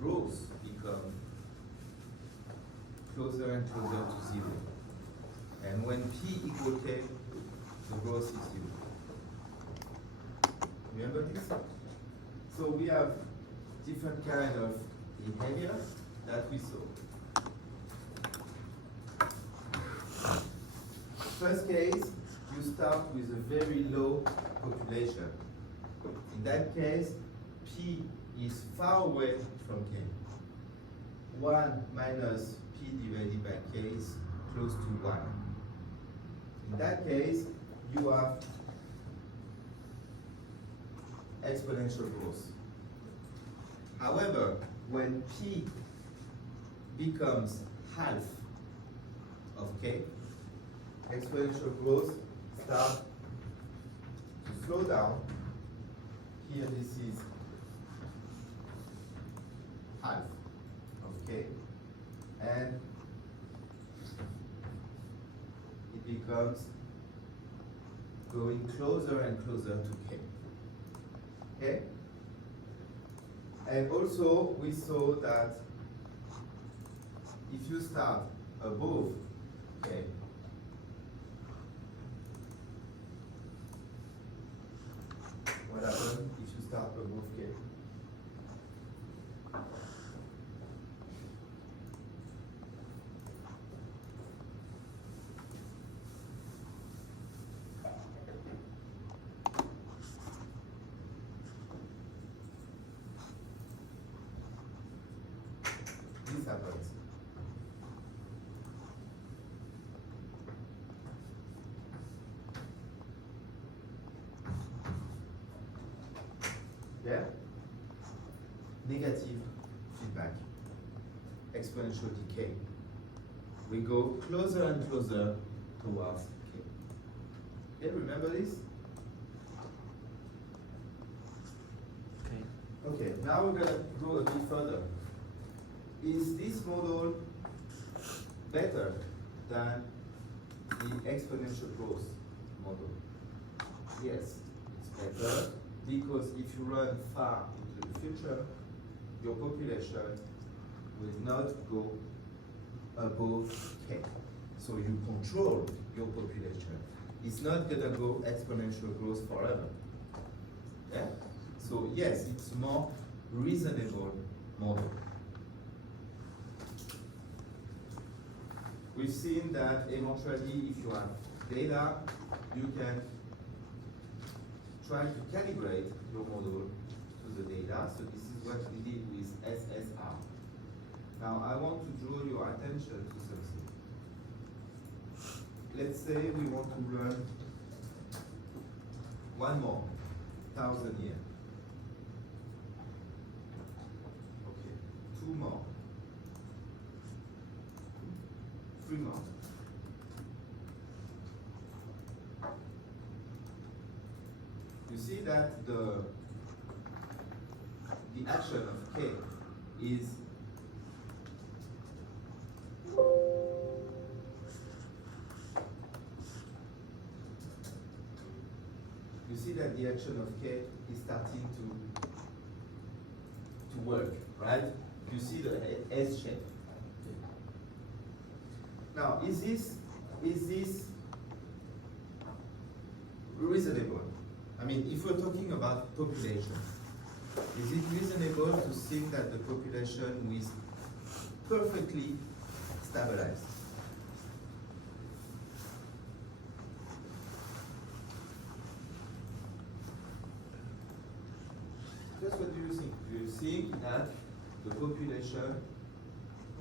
growth becomes closer and closer to 0. And when P equals K, the growth is 0. Remember this? So we have different kind of behavior that we saw. First case, you start with a very low population. In that case, P is far away from K. 1 minus P divided by K is close to 1. In that case, you have exponential growth. However, when P becomes half of K, exponential growth starts to slow down. Here this is half of K, and it becomes going closer and closer to K. Okay? And also we saw that if you start above K, what happens if you start above K? This happens. Yeah? Negative feedback, exponential decay. We go closer and closer towards K. Yeah, remember this? Okay, now we're going to go a bit further. Is this model better than the exponential growth model? Yes, it's better because if you run far into the future, your population will not go above K. So you control your population. It's not going to go exponential growth forever. Yeah? So yes, it's more reasonable model. We've seen that eventually, if you have data, you can try to calibrate your model to the data. So this is what we did with SSR. Now I want to draw your attention to something. Let's say we want to run one more 1,000 years. Okay, 2 more. 3 more. You see that the action of K is the action of K is starting to work, right? You see the S shape. Now, is this reasonable? I mean, if we're talking about population, is it reasonable to think that the population is perfectly stabilized? Just what do you think? Do you think that the population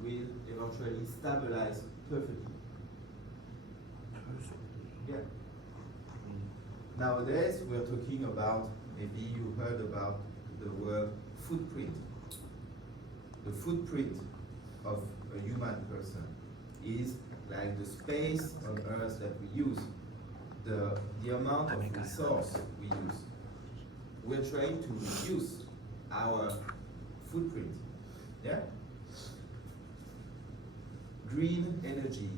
will eventually stabilize perfectly? Yeah. Nowadays, we're talking about, maybe you heard about the word footprint. The footprint of a human person is like the space on Earth that we use, the amount of resource we use. We're trying to reduce our footprint. Yeah? Green energy,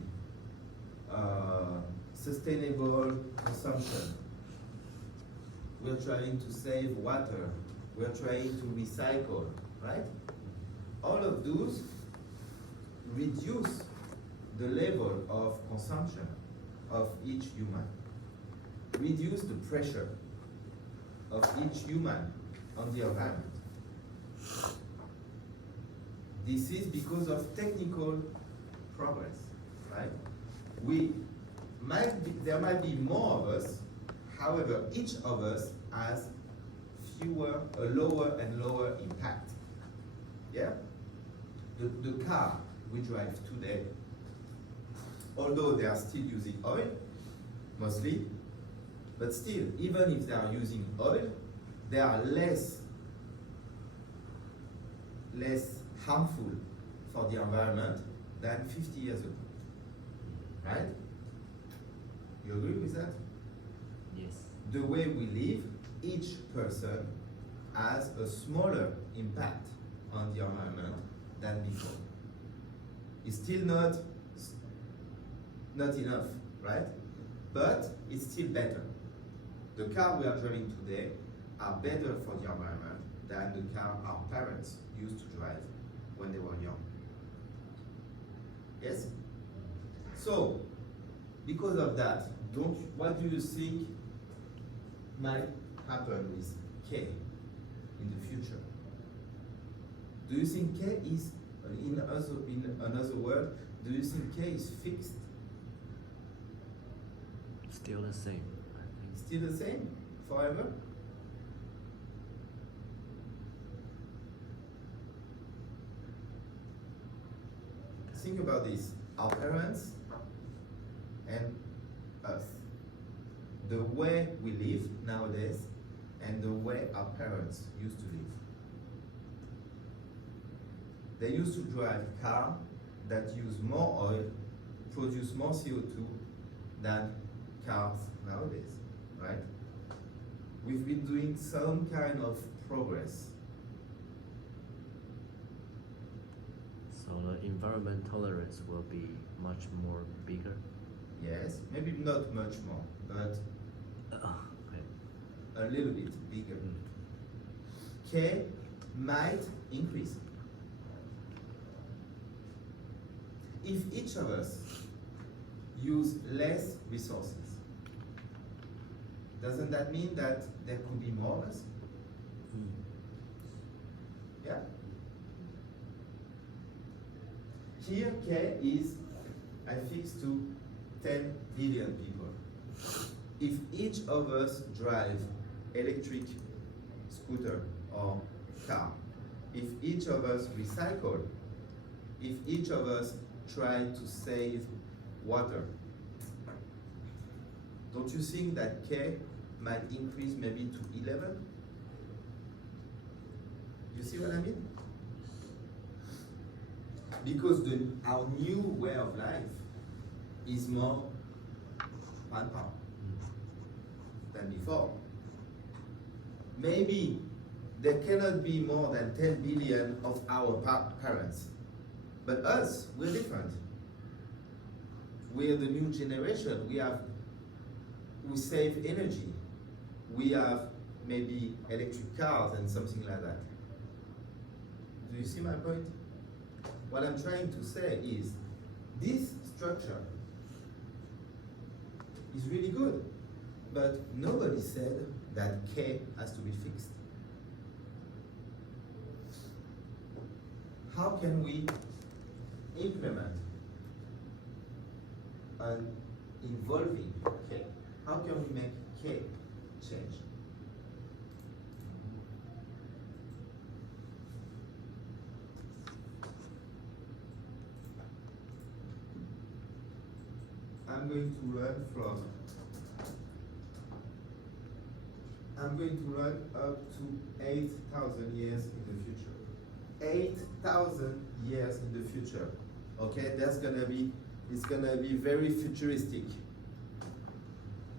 sustainable consumption. We're trying to save water. We're trying to recycle, right? all of those reduce the level of consumption of each human, reduce the pressure of each human on the environment. This is because of technical progress, right? There might be more of us, however, each of us has a lower and lower impact. Yeah? The car we drive today, although they are still using oil, mostly, but still, even if they are using oil, they are less harmful for the environment than 50 years ago. Right? You agree with that? Yes. The way we live, each person has a smaller impact on the environment than before. It's still not enough, right? But it's still better. The car we are driving today are better for the environment than the car our parents used to drive when they were young. Yes? So, because of that, what do you think might happen with K in the future? Do you think K is, in another word, do you think K is fixed? Still the same, I think. Still the same? Forever? Think about this. Our parents and us. The way we live nowadays and the way our parents used to live. They used to drive cars that use more oil, produce more CO2 than cars nowadays, right? We've been doing some kind of progress. So the environment tolerance will be much more bigger. Yes, maybe not much more, but Okay. a little bit bigger. K might increase. If each of us use less resources, doesn't that mean that there could be more of us? Yeah? Here K is, I fixed to 10 billion people. If each of us drive electric scooter or car, if each of us recycle, if each of us try to save water, don't you think that K might increase maybe to 11? You see what I mean? Because our new way of life is more manpower than before. Maybe there cannot be more than 10 billion of our parents. But us, we're different. We're the new generation. We save energy. We have maybe electric cars and something like that. Do you see my point? What I'm trying to say is, this structure is really good, but nobody said that K has to be fixed. How can we implement an involving K? How can we make K change? I'm going to run up to 8,000 years in the future. 8,000 years in the future. Okay, it's gonna be very futuristic.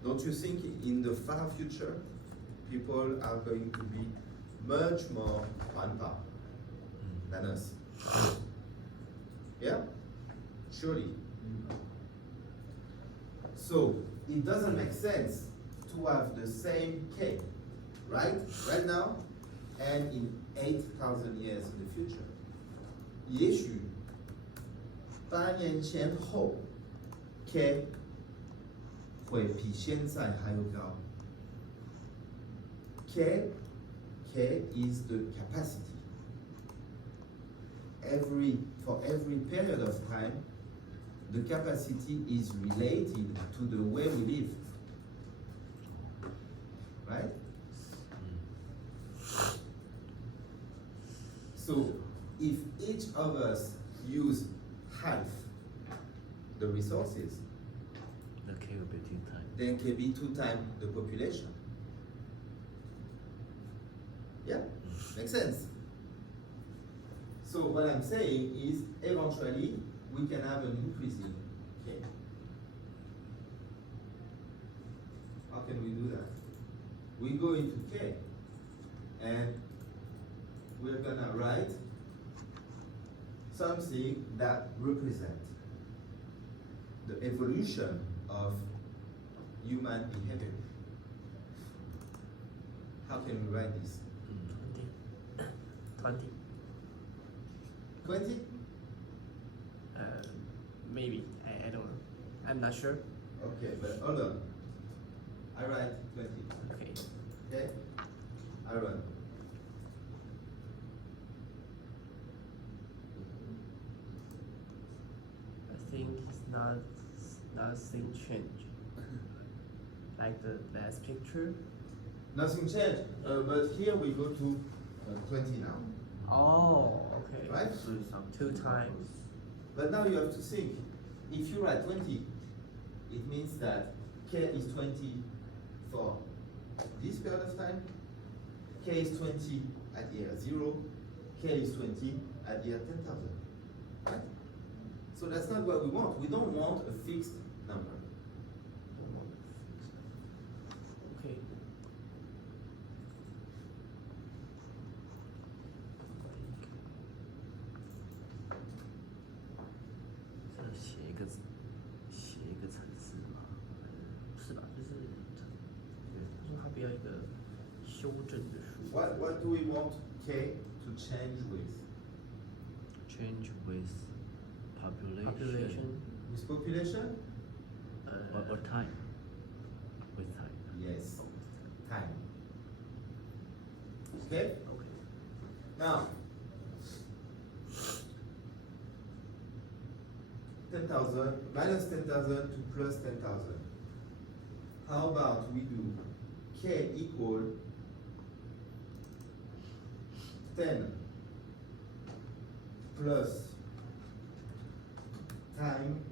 Don't you think in the far future, people are going to be much more manpower than us? Yeah? Surely. So it doesn't make sense to have the same K, right now, and in 8,000 years in the future. 也许8年前后 K 会比现在还要高。K is the capacity. For every period of time, the capacity is related to the way we live. Right? So if each of us use half the resources, The K will be 2 times. then can be 2 times the population. Yeah, makes sense. So what I'm saying is eventually we can have an increasing K. How can we do that? We go into K and we're gonna write something that represents the evolution of human behavior. How can we write this? 20. 20? Maybe. I don't know. I'm not sure. Okay, but hold on. I write 20. Okay. Okay? I run. I think it's not nothing change. Like the last picture. Nothing changed. But here we go to 20 now. Oh, okay. Right? 2 times. But now you have to think. If you write 20, it means that K is 20 for this period of time. K is 20 at year 0. K is 20 at year 10,000. Right? So that's not what we want. We don't want a fixed number. Okay. What do we want K to change with? Change with population. With population? Or time. With time. Yes. Time. Okay? Okay. Now, 10,000 minus 10,000 to plus 10,000. How about we do K equal 10 plus time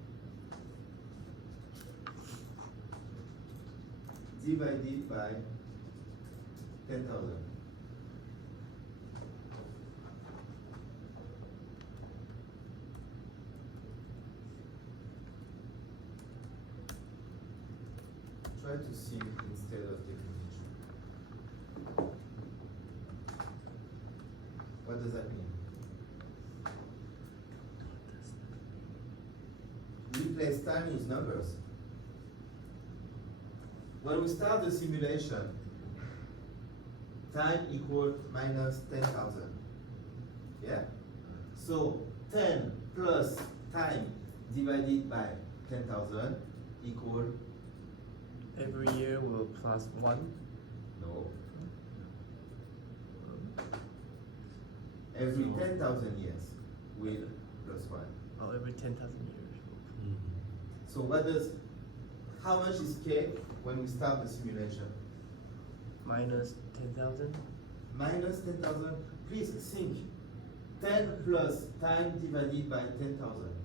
divided by 10,000. Try to see instead of definition. What does that mean? Replace time with numbers. When we start the simulation, time equal minus 10,000. Yeah? So 10 plus time divided by 10,000 equal, Every year will plus 1. no. Every 10,000 years will plus 1. Oh, every 10,000 years. So how much is K when we start the simulation? Minus 10,000. Minus 10,000. Please think. 10 plus time divided by 10,000.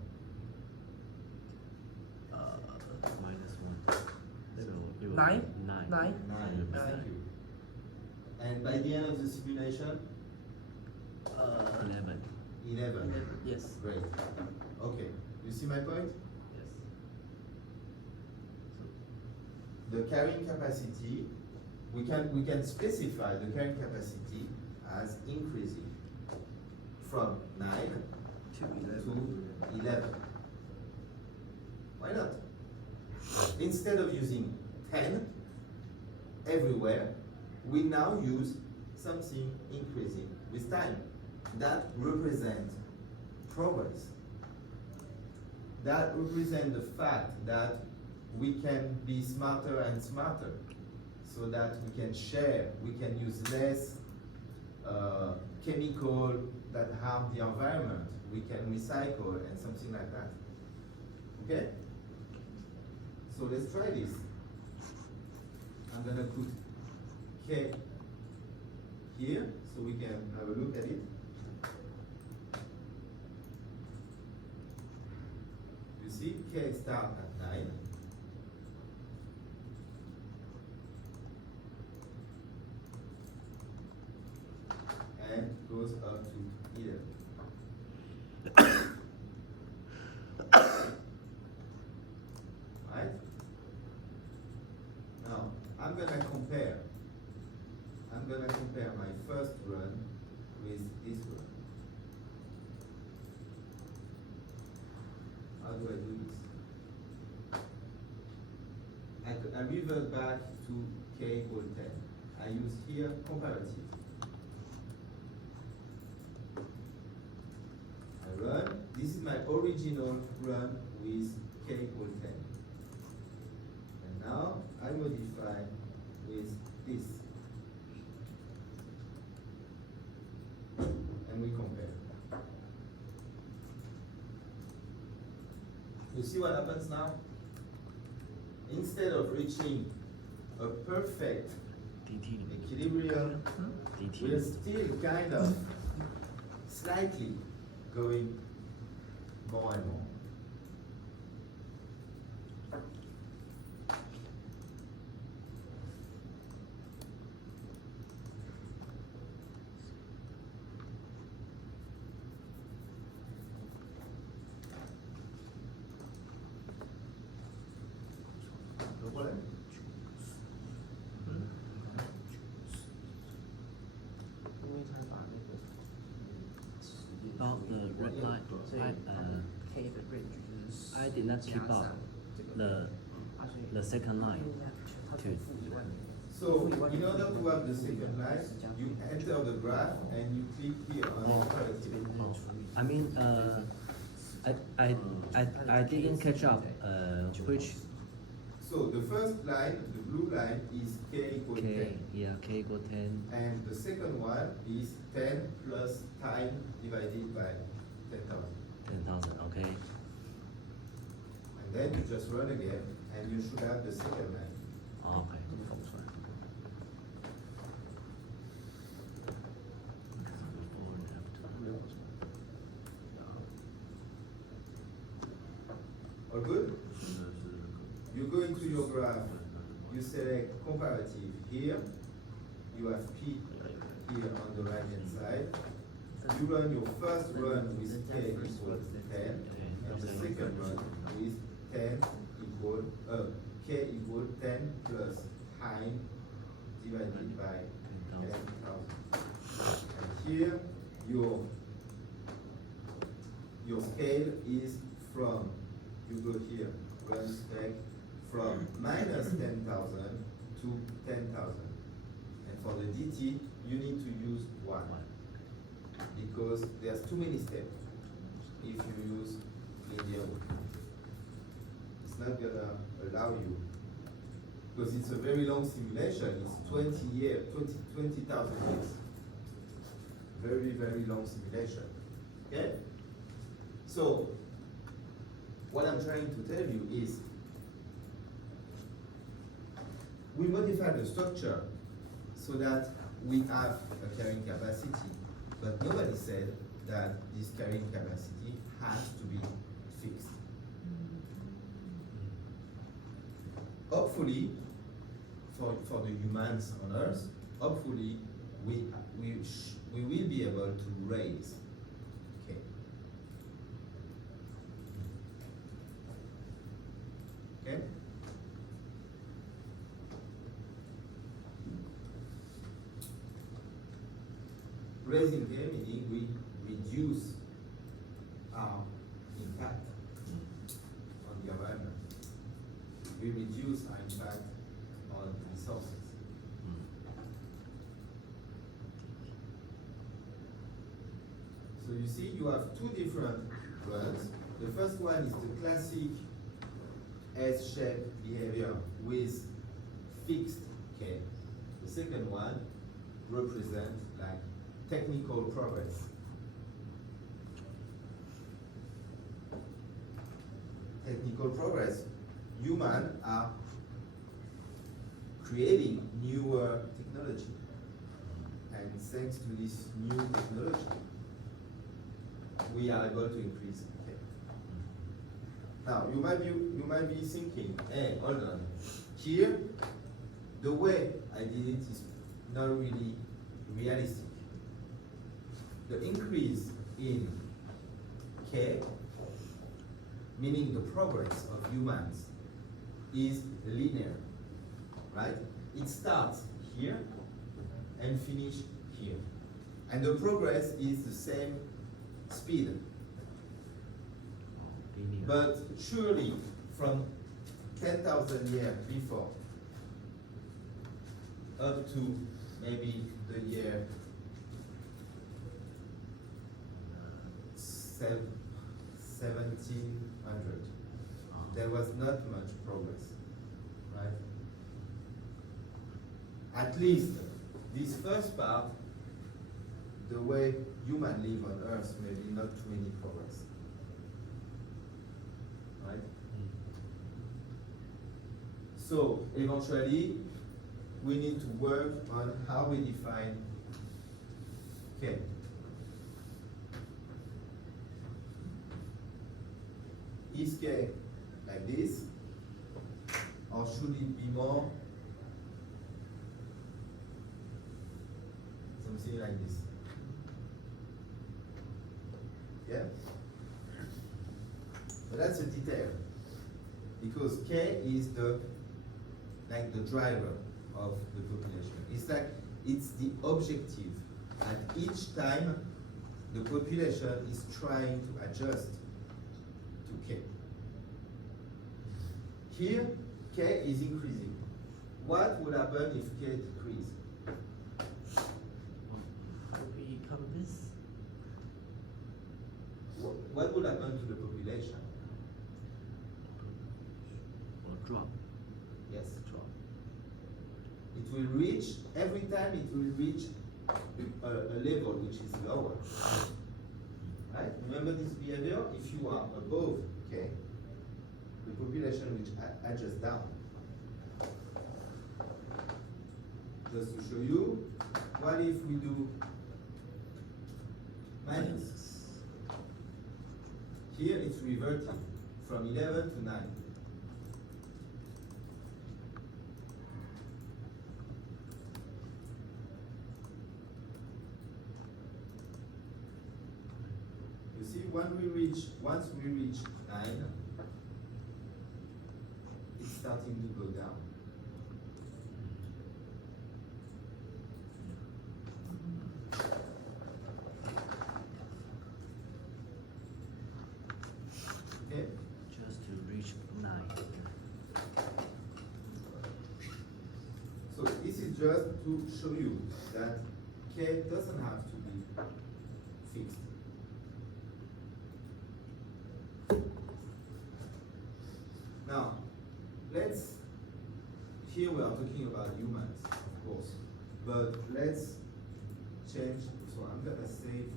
Minus 1. So it will Nine? be 9. 9? 9. Thank you. And by the end of the simulation? 11. 11. Yes. Great. Okay. You see my point? Yes. The carrying capacity, we can specify the carrying capacity as increasing from 9 To 11. to 11. Why not? Instead of using 10 everywhere, we now use something increasing with time that represents progress. That represents the fact that we can be smarter and smarter, so that we can share, we can use less chemical that harm the environment, we can recycle and something like that. Okay? So let's try this. I'm gonna put K here so we can have a look at it. You see, K starts at 9. And goes up to 11. Right? Now, I'm gonna compare my first run with this run. How do I do this? I revert back to K equal 10. I use here comparative. I run. This is my original run with K equal 10. And now I modify with this. And we compare. You see what happens now? Instead of reaching a perfect equilibrium, we're still kind of slightly going more and more. No problem? About the red line, K 的 range 就是 I did not keep 加 up 上这个 the second line. 它可以负1万 So, in order to have the second line, you enter the graph and you click here on comparative. I mean, I didn't catch up. Which So the first line, the blue line, is K equal 10. K? Yeah, K equal 10. And the second one is 10 plus time divided by 10,000. 10,000. Okay. And then you just run again, and you should have the second line. Okay. Before and after. All good? You go into your graph, you select comparative here, you have P here on the right hand side. You run your first run with K equal 10, and the second run with 10 equal, K equal 10 plus time divided by 10,000. And here, your scale is from, you go here, run spec, from minus 10,000 to 10,000. And for the DT, you need to use 1. Because there's too many steps if you use linear. It's not gonna allow you, because it's a very long simulation. It's 20,000 years. Very, very long simulation. Okay? So, what I'm trying to tell you is, we modify the structure so that we have a carrying capacity, but nobody said that this carrying capacity has to be fixed. Hopefully, for the humans on Earth, hopefully we will be able to raise. Okay. Okay. Raising K meaning we reduce our impact on the environment. We reduce our impact on resources. So you you see you have two different runs. The first one is the classic S-shaped behavior with fixed K. The second one represents like technical progress. Technical progress. Humans are creating newer technology. And thanks to this new technology, we are able to increase K. Now, you might be thinking, hey, hold on. Here, the way I did it is not really realistic. The increase in K, meaning the progress of humans, is linear, right? It starts here and finish here. And the progress is the same speed. Linear. But surely from 10,000 years before up to maybe the year 1700, there was not much progress, right? At least this first part, the way humans live on Earth, maybe not too many progress, right? So eventually, we need to work on how we define K. Is K like this, or should it be more something like this? Yeah? But that's a detail, because K is the driver of the population. It's like it's the objective. At each time, the population is trying to adjust to K. Here, K is increasing. What would happen if K decreased? How do we come this? What would happen to the population? Or drop. Yes. Drop. It will reach, every time it will reach a level which is lower. Right? Remember this behavior? If you are above K, the population will adjust down. Just to show you, what if we do minus? Here it's reverting from 11 to 9. You see, once we reach 9, it's starting to go down. Okay? Just to reach 9. So this is just to show you that K doesn't have to be fixed. Now, here we are talking about humans, of course, but let's change, so I'm gonna save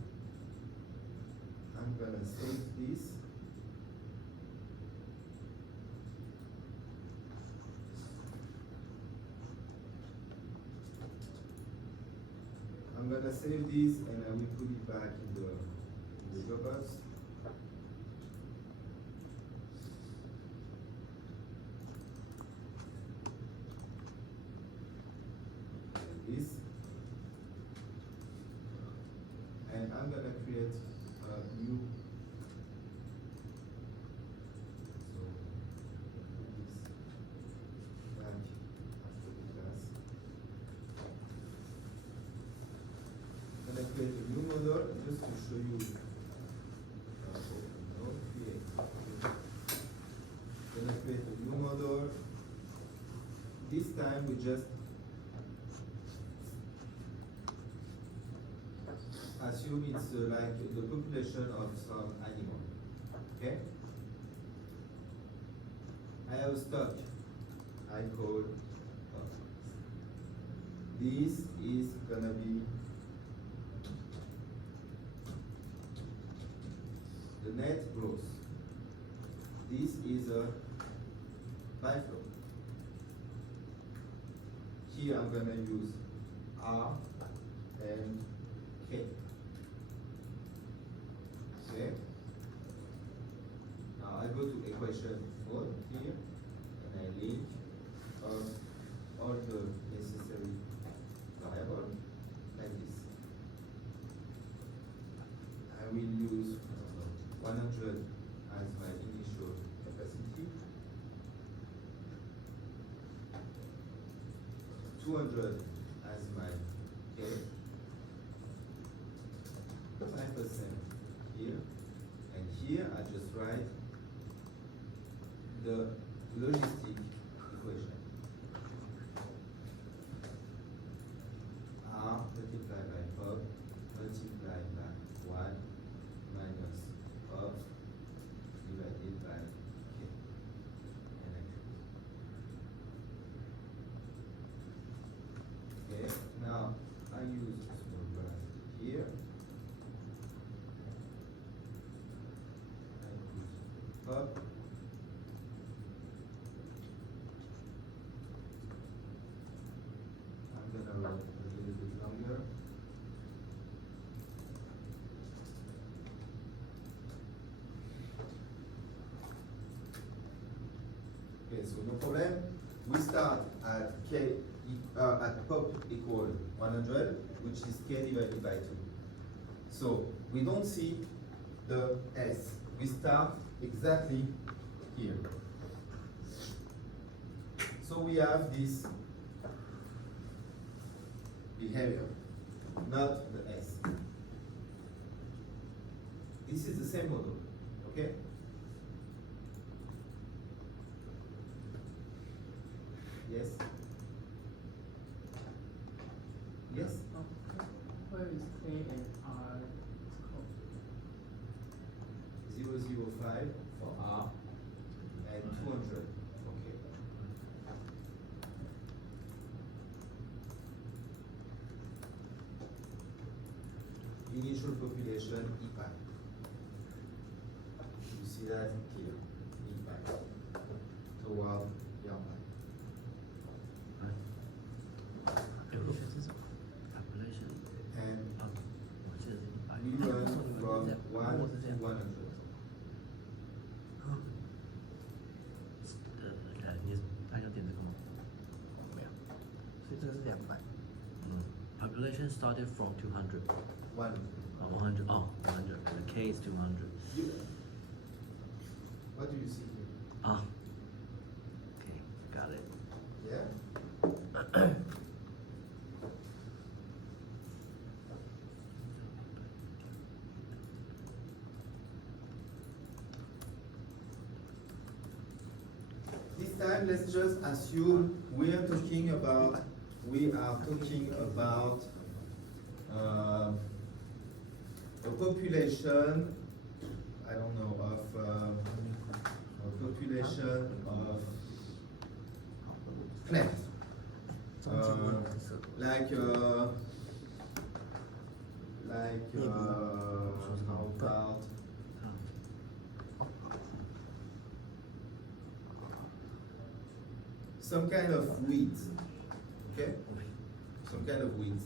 this. I'm gonna save this and I will put it back in the Dropbox. Like this. And I'm gonna create a new. So this back after the class. I'm gonna create a new model just to show you. Create. Gonna create a new model. This time we just assume assume it's like the population of some animal. Okay? I have a stock. I call stock. This is gonna be the net growth. This is a biflow. Here I'm gonna use R and K. Okay? Now I go to equation 4 here, and I link all the necessary variables like this. I will use 100 as my initial capacity, 200 as my K, 5% here, and here I just write the logistic equation. R multiplied by up multiplied by 1 minus up divided by K. And I choose. Okay, now I use a small bracket here. I put up. I'm gonna write a little bit longer. Okay, so no problem. We start at at pop equal 100, which is K divided by 2. So we don't see the S. We start exactly here. So we have this behavior, not the S. This is the same model, okay? Yes? Yes? Where is K and R? 005 for R and 200 for K. Initial population impact. You see that here, impact toward Yarmouth. Population. And 我记得是100 we run from 1 to 100. 你按照点这个吗？没有，所以这个是200。Population started from 200. 1. 100. Oh, 100. The K is 200. You, what do you see here? Ah. Okay, got it. Yeah? This time, let's just assume we are talking about a population, I don't know, a population of plants. How about some kind of weeds, okay? Some kind of weeds.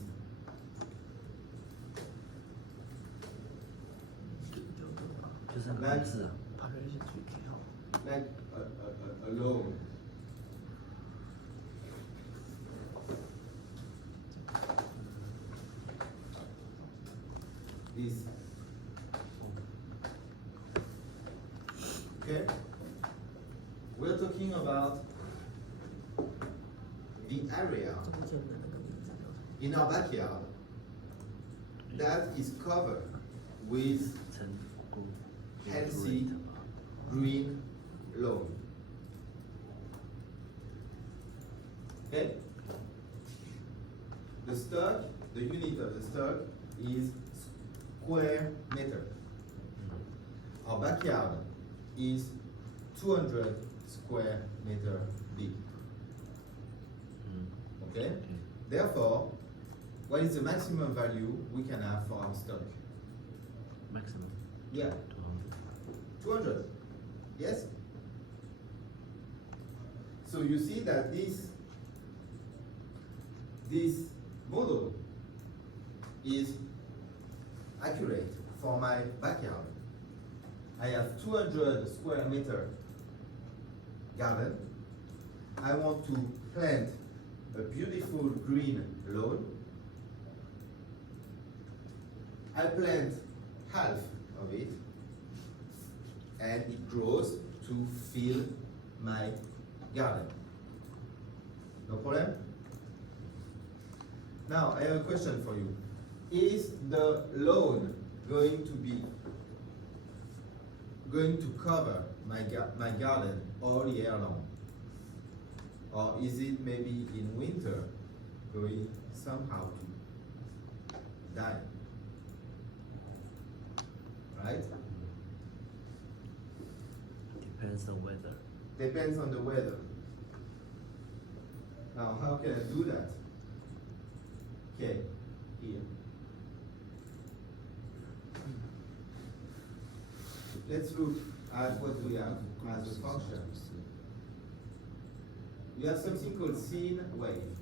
population 3K 好。 Like a lawn. This. Okay? We're talking about the area 中间的那个名字叫什么？ in our backyard that is covered with healthy green lawn. Okay? The stock, the unit of the stock is square meter. Our backyard is 200 square meter big. Okay? Therefore, what is the maximum value we can have for our stock? Maximum Yeah, 200. 200. Yes? So you see that this model is accurate for my backyard. I have 200 square meter garden. I want to plant a beautiful green lawn. I plant half of it and it grows to fill my garden. No problem? Now I have a question for you. Is the lawn going to cover my garden all year long? Or is it maybe in winter going somehow to die? Right? Depends on weather. Depends on the weather. Now, how can I do that? Okay, here. Let's look at what we have as a function. We have something called sine wave.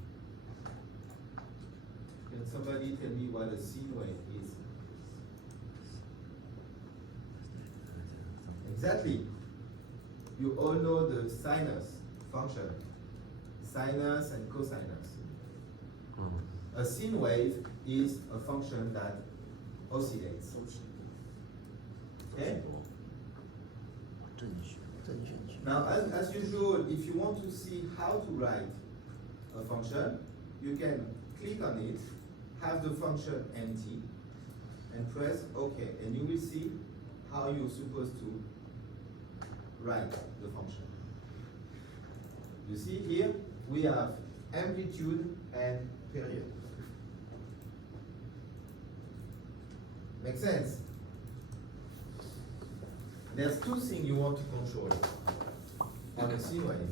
Can somebody tell me what a sine wave is? Exactly. You all know the sinus function. Sinus and cosinus. A sine wave is a function that oscillates. Okay? Now, as usual, if you want to see how to write a function, you can click on it, have the function empty, and press OK, and you will see how you're supposed to write the function. You see here, we have amplitude and period. Make sense? There's two things you want to control on a sine wave.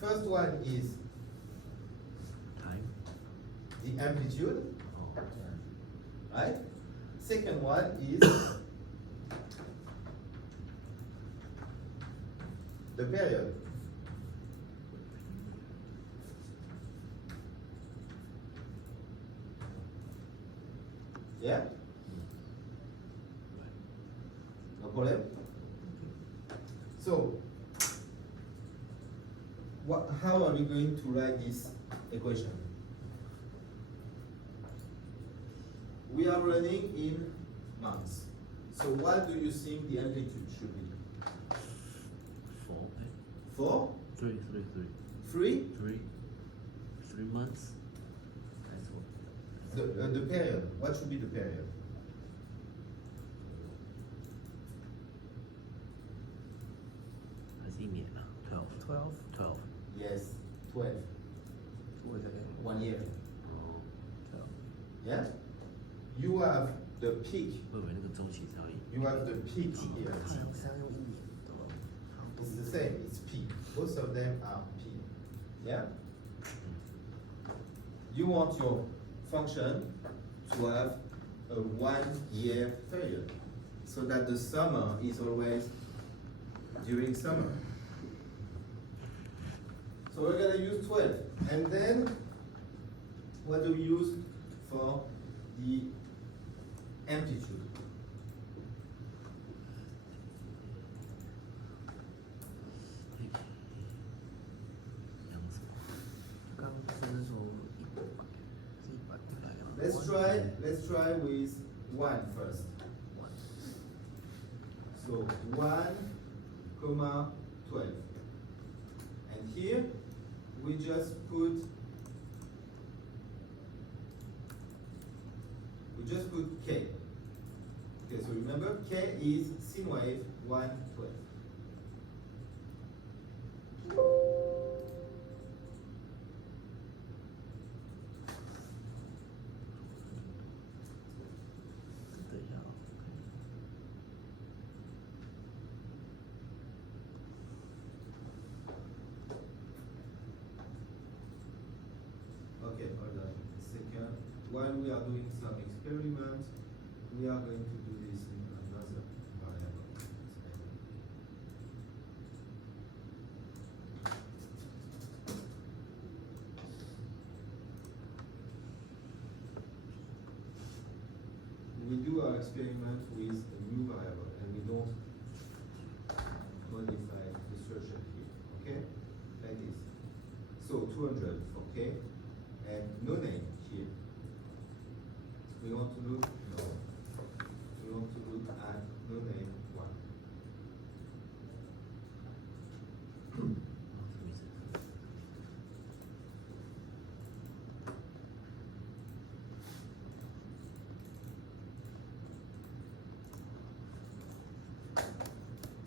First one is Time. the amplitude, Oh. right? Second one is the period. Yeah? No problem? So, how are we going to write this equation? We are running in months. So what do you think the amplitude should be? 4. 4? 3. 3? 3 months. That's what. The period. What should be the period? That's 12. 12. 12. Yes, 12. 1 year. Oh. 12. Yeah? You have the peak. 我以为那个周期才有一 You have the peak here. 看要是要用1年的哦。 It's the same, it's peak. Both of them are peak. Yeah? You want your function to have a 1 year period so that the summer is always during summer. So we're gonna use 12. And then what do we use for the amplitude? Let's try with 1 first. So 1, comma 12. And here we just put K. Okay, so remember K is sine wave 1, 12. when we are doing some experiments, we are going to do this in another variable. We do our experiment with a new variable and we don't modify the structure here, okay? Like this. So 200 for k and no name here. We want to look, no. We want to look at no name 1.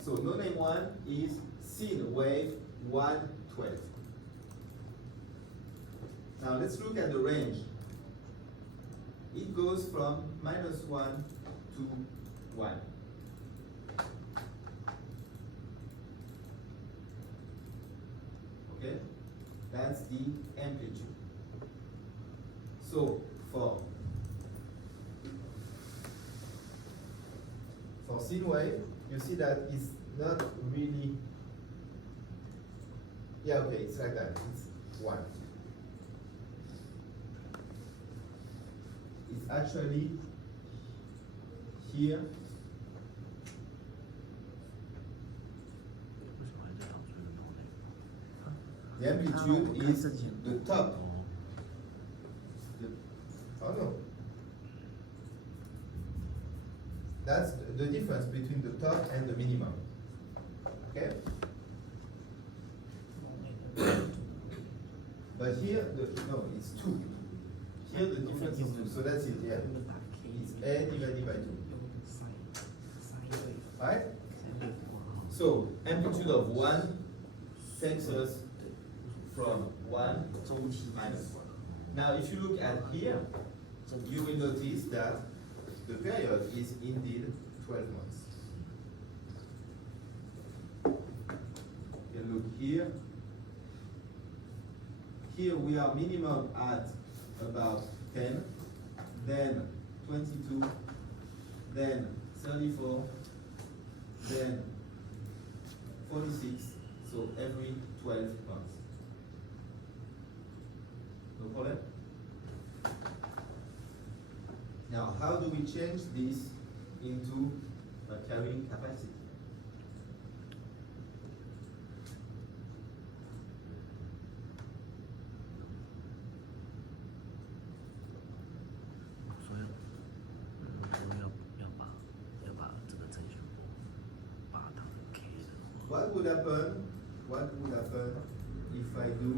So no name 1 is sine wave 112. Now let's look at the range. It goes from -1 to 1. Okay? That's the amplitude. So for sine wave, you see that it's not really, yeah, okay, it's like that, it's 1. It's actually here. The amplitude is the top. Oh no. That's the difference between the top and the minimum. Okay? But here, no, it's 2. Here the difference is 2, so that's it, yeah. It's A divided by 2. Right? So, amplitude of 1 takes us from 1 to -1. Now, if you look at here, you will notice that the period is indeed 12 months. You can look here. Here we are minimum at about 10, then 22, then 34, then 46, so every 12 months. No problem? Now, how do we change this into a carrying capacity? What would happen? What would happen if I do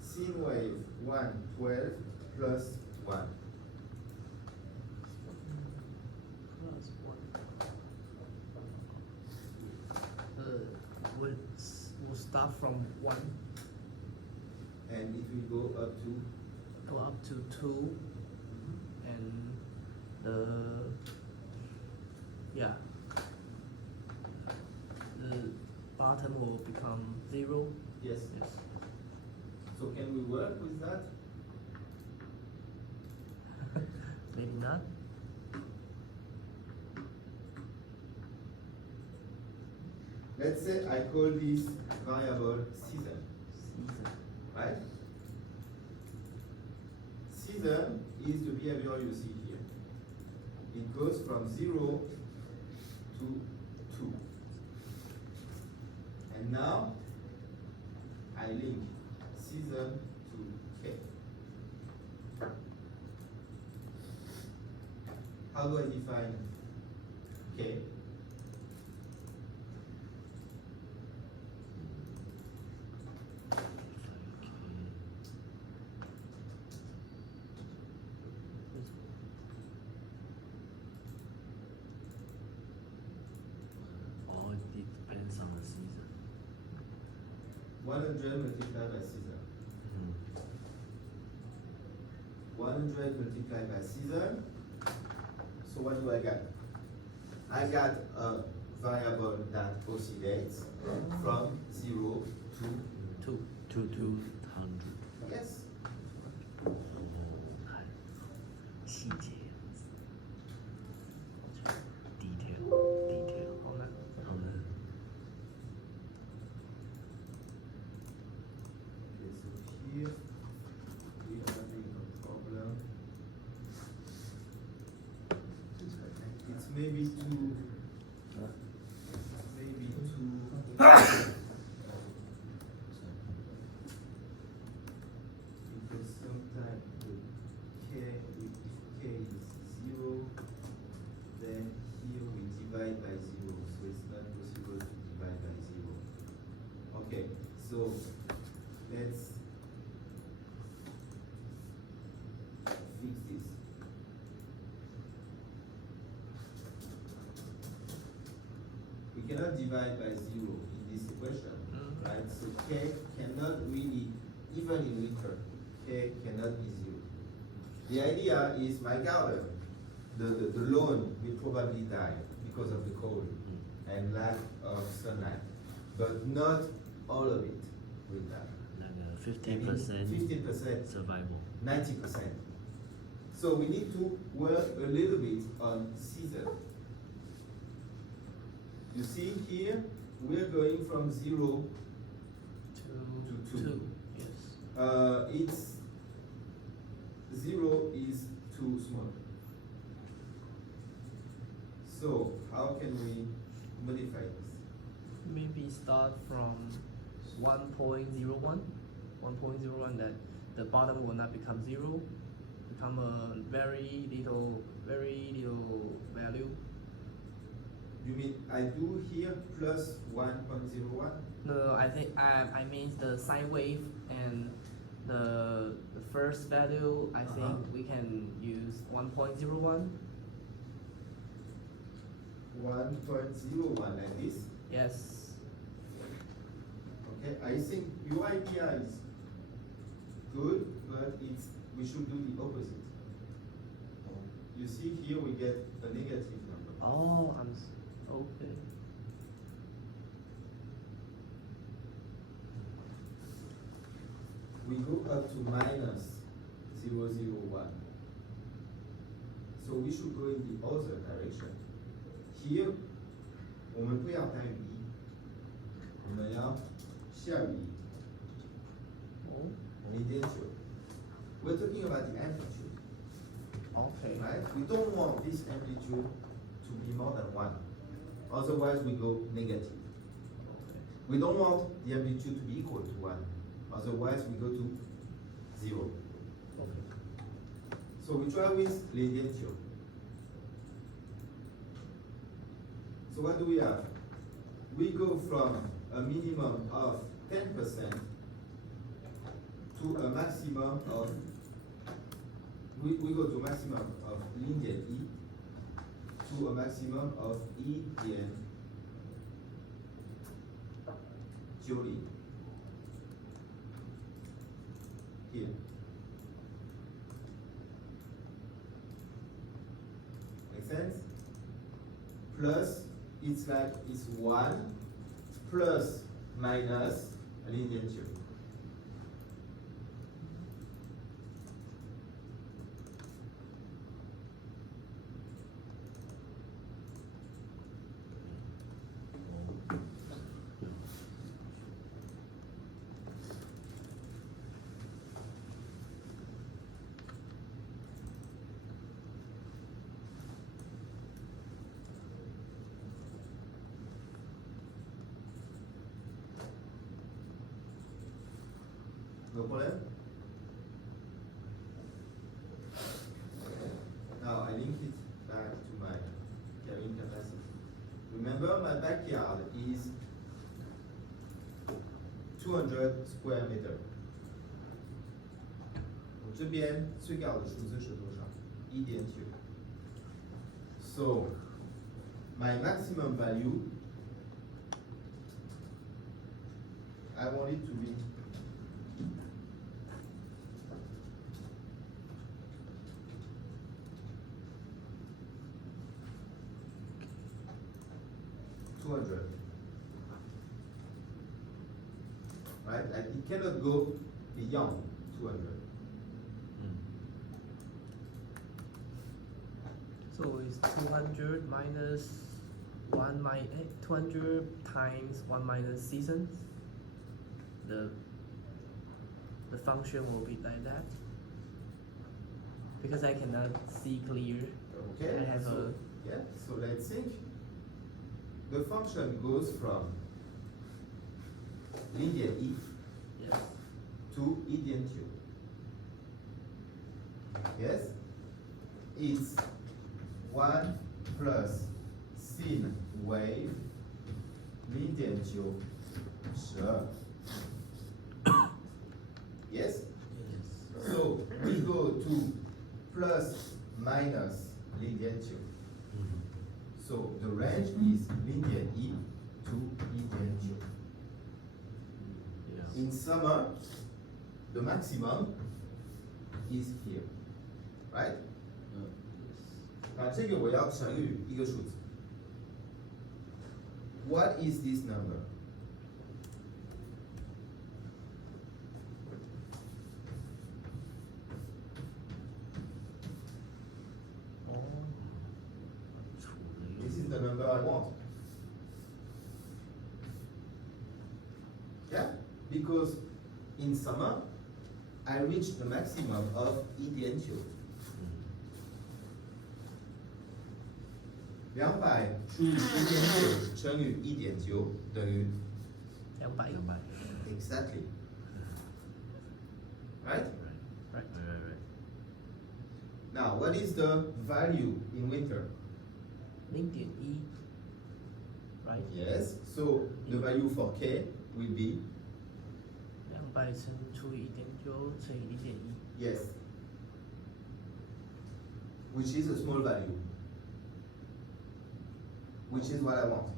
sine wave 112 plus 1? Plus 1. We'll start from 1. And it will go up to 2, and the bottom will become 0. yes. Yes. So can we work with that? Maybe not. Let's say I call this variable season, right? Season is the behavior you see here. It goes from 0 to 2. And now I link season to K. How do I define K? Oh, it depends on the season. 100 multiplied by season. 100 multiplied by season. So what do I get? I got a variable that oscillates from 0 to 2. To 200. yes. 细节 detail 好难。好难。 Okay, so here we are having a problem. It's maybe too because sometimes the k, if k is 0, then here we divide by 0, so it's not possible to divide by 0. Okay, so let's fix this. We cannot divide by 0 in this equation, right? So k cannot really, even in winter, k cannot be 0. The idea is my garden, the lawn will probably die because of the cold and lack of sunlight, but not all of it will die. Like a I mean, 50% 15%, survival. 90%. So we need to work a little bit on season. You see here, we're going from 0 to 2. Yes. It's 0 is too small. So how can we modify this? Maybe start from 1.01. 1.01 that the bottom will not become 0, become a very little value. You mean I do here plus 1.01? No, I think I mean the sine wave and the first value. I think we can use 1.01. 1.01 like this. Yes. Okay, I think your idea is good, but we should do the opposite. You see here we get a negative number. Oh, okay. We go up to minus 0.001. So we should go in the other direction. Here, 我们不要单于一，我们要下于一。Oh, We're talking about the amplitude, okay. right? We don't want this amplitude to be more than 1. Otherwise, we go negative. Okay. We don't want the amplitude to be equal to 1. Otherwise, we go to 0. Okay. So we try with Ledientio. So what do we have? We go from a minimum of 10% to a maximum of, we go to a maximum of linear E to a maximum of E in Joule. Here. Make sense? Plus, it's like it's 1 plus minus a linear Joule. No problem? Now I link it back to my carrying capacity. Remember, my backyard is 200 square meter. 我这边最高的数字是多少？1.9。So my maximum value, I want it to be 200. Right? And it cannot go beyond 200. So it's 200 minus 200 times 1 minus seasons. The function will be like that. Because I cannot see clear. Okay, I have so, yeah, so let's think. The function goes from linear e Yes. to ident u. Yes? It's 1 plus sin wave lident u 12. Yes? So we go to plus minus lident u. So the range is linear e to ident u. Yeah. In summer, the maximum is here, right? 那这个我要乘以一个数字。What is this number? This is the number I want. Yeah? Because in summer, I reach the maximum of ident u. 200除以1.9乘以1.9等于200 exactly. Right? Right. Right. Now, what is the value in winter? 0.1 right? Yes. So the value for k will be 200除以1.9乘以1.1 yes, which is a small value, which is what I want.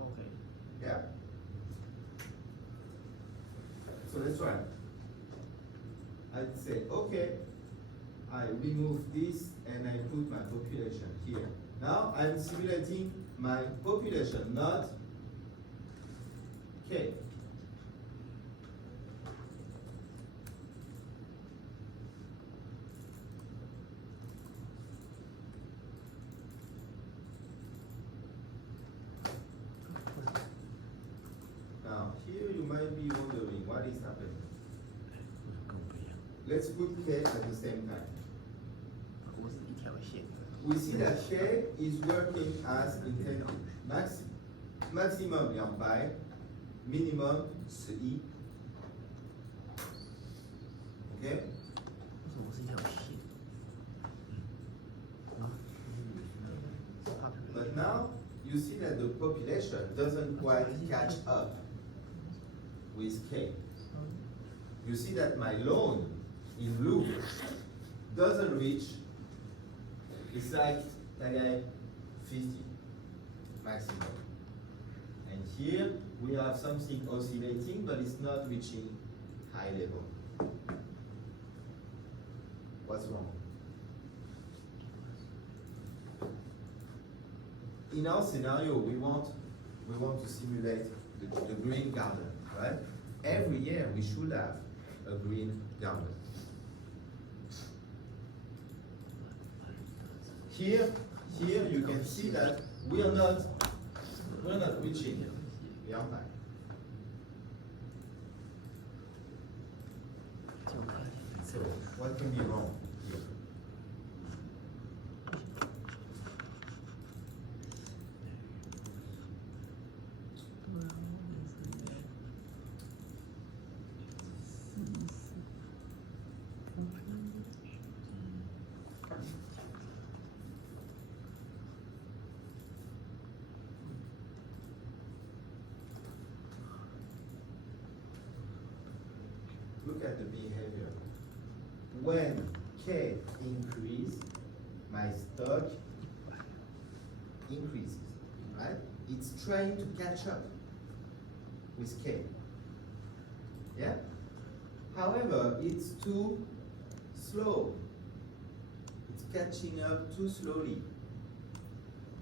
Okay. Yeah. So let's try. I'd say, okay, I remove this and I put my population here. Now I'm simulating my population, not K. Now here you might be wondering what is happening. 更不一样。 Let's put K at the same time. 不是一条线。 We see that K is working as intended. Maximum 200, minimum 11. Okay? 为什么是一条线？ But now you see that the population doesn't quite catch up with K. You see that my loan in blue doesn't reach, it's like 50 maximum. And here we have something oscillating, but it's not reaching high level. What's wrong? In our scenario, we want to simulate the green garden, right? Every year we should have a green garden. Here you can see that we're not reaching the empire. 这种看起来 So what can be wrong here? Look at the behavior. When K increases, my stock increases, right? It's trying to catch up with K. Yeah? However, it's too slow. It's catching up too slowly.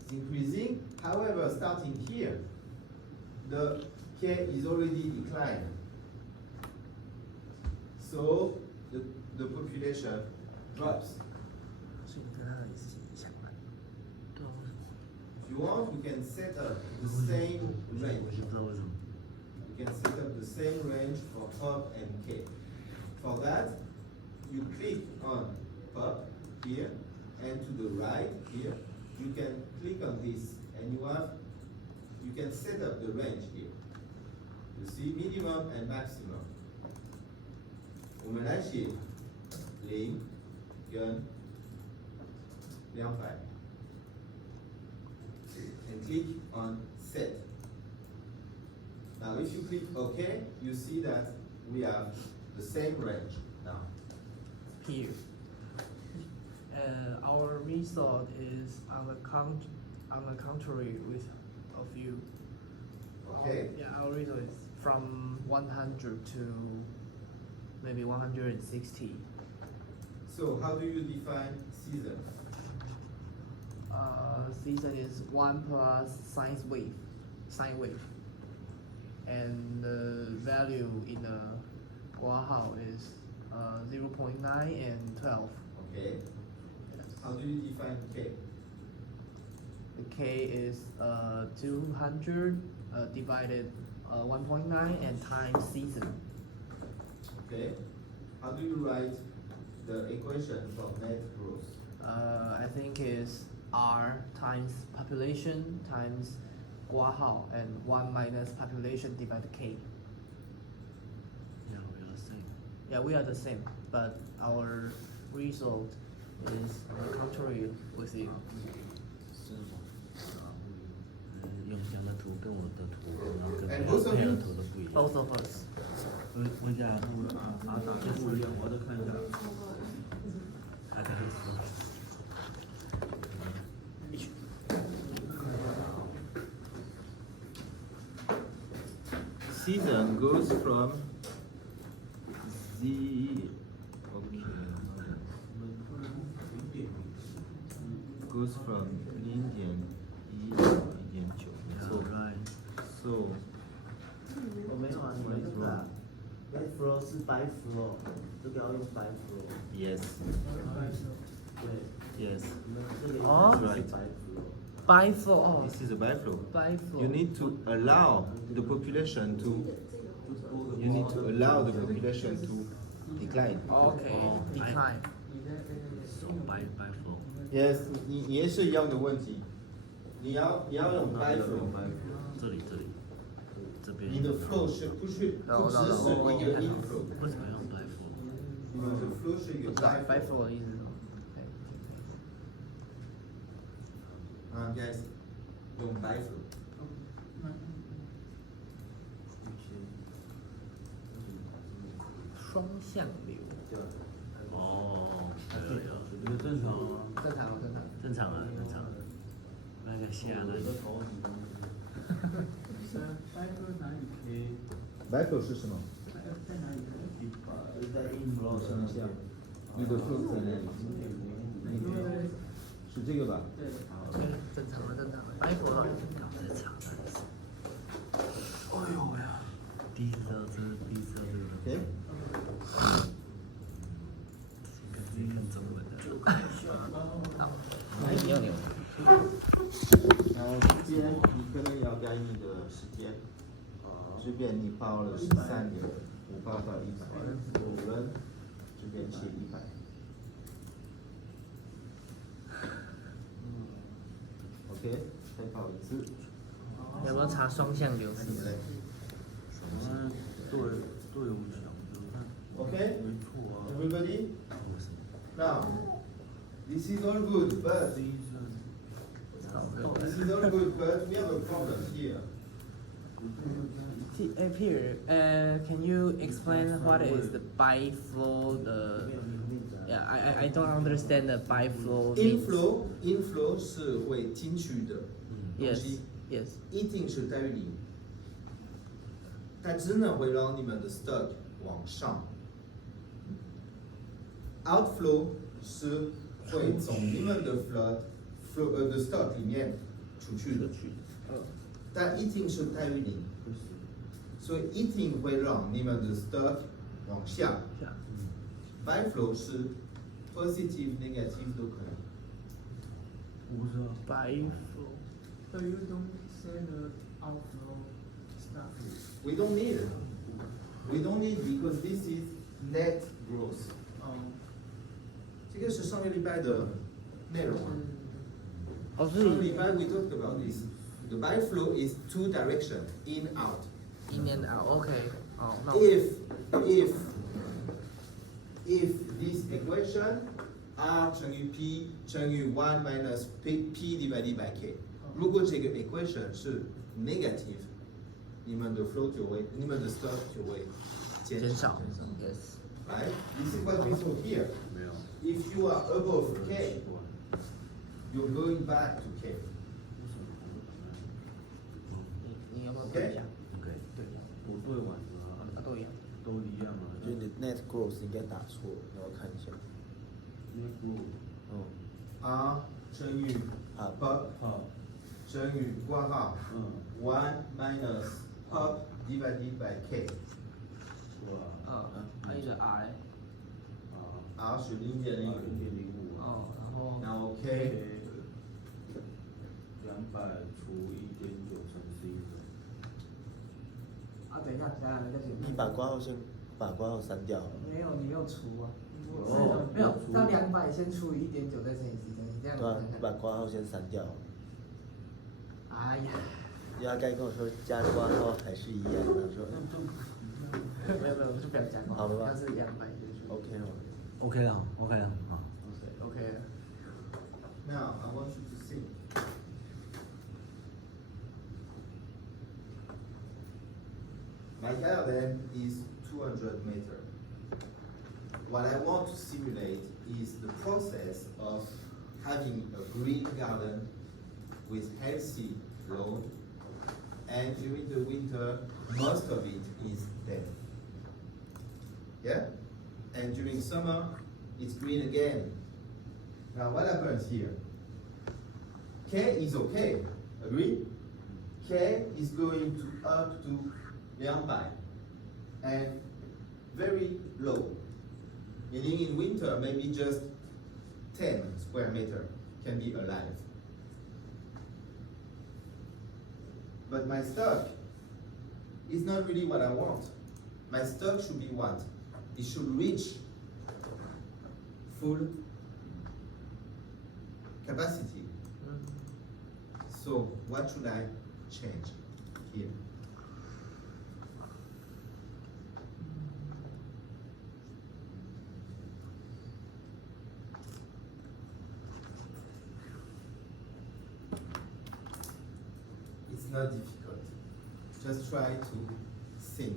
It's increasing. However, starting here, the K is already declined. So the population drops. 所以你跟它的意思是一样的。you want, you can set up the same 我 range. 是不知道为什么。 You can set up the same range for pub and K. For that, you click on pub here, and to the right here, you can click on this, and you can set up the range here. You see minimum and maximum. 我们来写0跟200 and click on set. Now if you click OK, you see that we have the same range now. Here. Our result is on the contrary with of you. Okay? Our result is from 100 to maybe 160. So how do you define season? Season is 1 plus sine wave, and the value in the Guahao is 0.9 and 12. Okay. Yes. How do you define K? The K is 200 divided 1.9 and times season. Okay. How do you write the equation for net growth? I think is R times population times Guahao and 1 minus population divided K. Yeah, we are the same. Yeah, we are the same, but our result is on the contrary with you. 用这样的图跟我的图，然后跟 And 别 both of 人配 you? 的图都不一样。 Both of us. 我家打的不一样，我再看一下。还在说。 Season goes from goes from 0.1到1.9. So Right. so 我没有啊，你们这个啊，red flow 是白 flow，这个要用白 flow。 yes 对， yes 你们这个哦应该是白 flow。 Biflow. Oh, this is a biflow. biflow. You need to allow the population to decline. Okay. Decline. So by flow. Yes，你也是一样的问题，你要用 biflow，这里这边。你的 flow 是不只是一个 inflow，为什么要 by flow？你的 flow 是一个 Biflow 的意思。guys，用 biflow。双向流。哦，有。这个正常啊。正常。正常啊，正常。那个下的。biflow 是什么？在 inflow 想一下，你的 flow 在哪里？是这个吧？对，正常的。Biflow 的。正常的。哎呦呀！第一次知道这个。 OK。自己看中文的。好，你要扭。然后这边你可能要改你的时间，这边你报了13.58到100，有人这边写100。OK， 再报一次。有没有查双向流式？都有讲究， OK， 没错啊。 everybody. Now, this is all good, but we have a problem here. Pierre, can you explain what is the biflow? Yeah, I don't understand the biflow. means. Inflow 是会进去的东 Yes, 西， yes. 一定是代于零，它真的会让你们的 stock 往上。Outflow 是会从你们的 的 stock 里面出去的，但一定是代于零，所以一定会让你们的 stock 往下。Biflow 是 positive、negative 都可以。不是啊。 Biflow. So you don't say the outflow stuff. We don't need it. We don't need because this is net growth. 这个是上个礼拜的内容啊。哦，上个礼拜 we talked about this. The bike flow is two direction, in out. in and out. OK，哦，那 If this equation R 乘以 P 乘以 1 minus P divided by K，如果这个 equation 是 negative，你们的 flow 就会，你们的 stuff 就会减减少。少，yes。 Right? This is what we saw here. 没有。 If you are above K, you're going back to K. 你要不要对一下？ OK，对一下，我对完了，都一样。都一样啊。就是你 net growth 应该打错，让我看一下。R 乘以 Pub pub 乘以括号1 minus pub divided by K. 还有一个 R， R 是0.05。哦，然后然后 K 200除1.9乘11。啊，等一下，那个你把括号先把括号删掉。没有，你没有除啊。哦没有，除它200先除以1.9再乘以10，你这样对啊，看看。把括号先删掉。哎呀，你要该跟我说加括号还是一样，他说没有，我就不要讲了。好吧它是200就除。 OK 吗？ OK 了，OK 了，好。 OK。 Now I want you to think. My garden is 200 meters. What I want to simulate is the process of having a green garden with healthy lawn, and during the winter, most of it is dead. Yeah? And during summer, it's green again. Now what happens here? K is okay, agree? K is going to up to 200 and very low. Meaning in winter, maybe just 10 square meter can be alive. But my stock is not really what I want. My stock should be what? It should reach full capacity. So what should I change here? It's not difficult. Just try to think.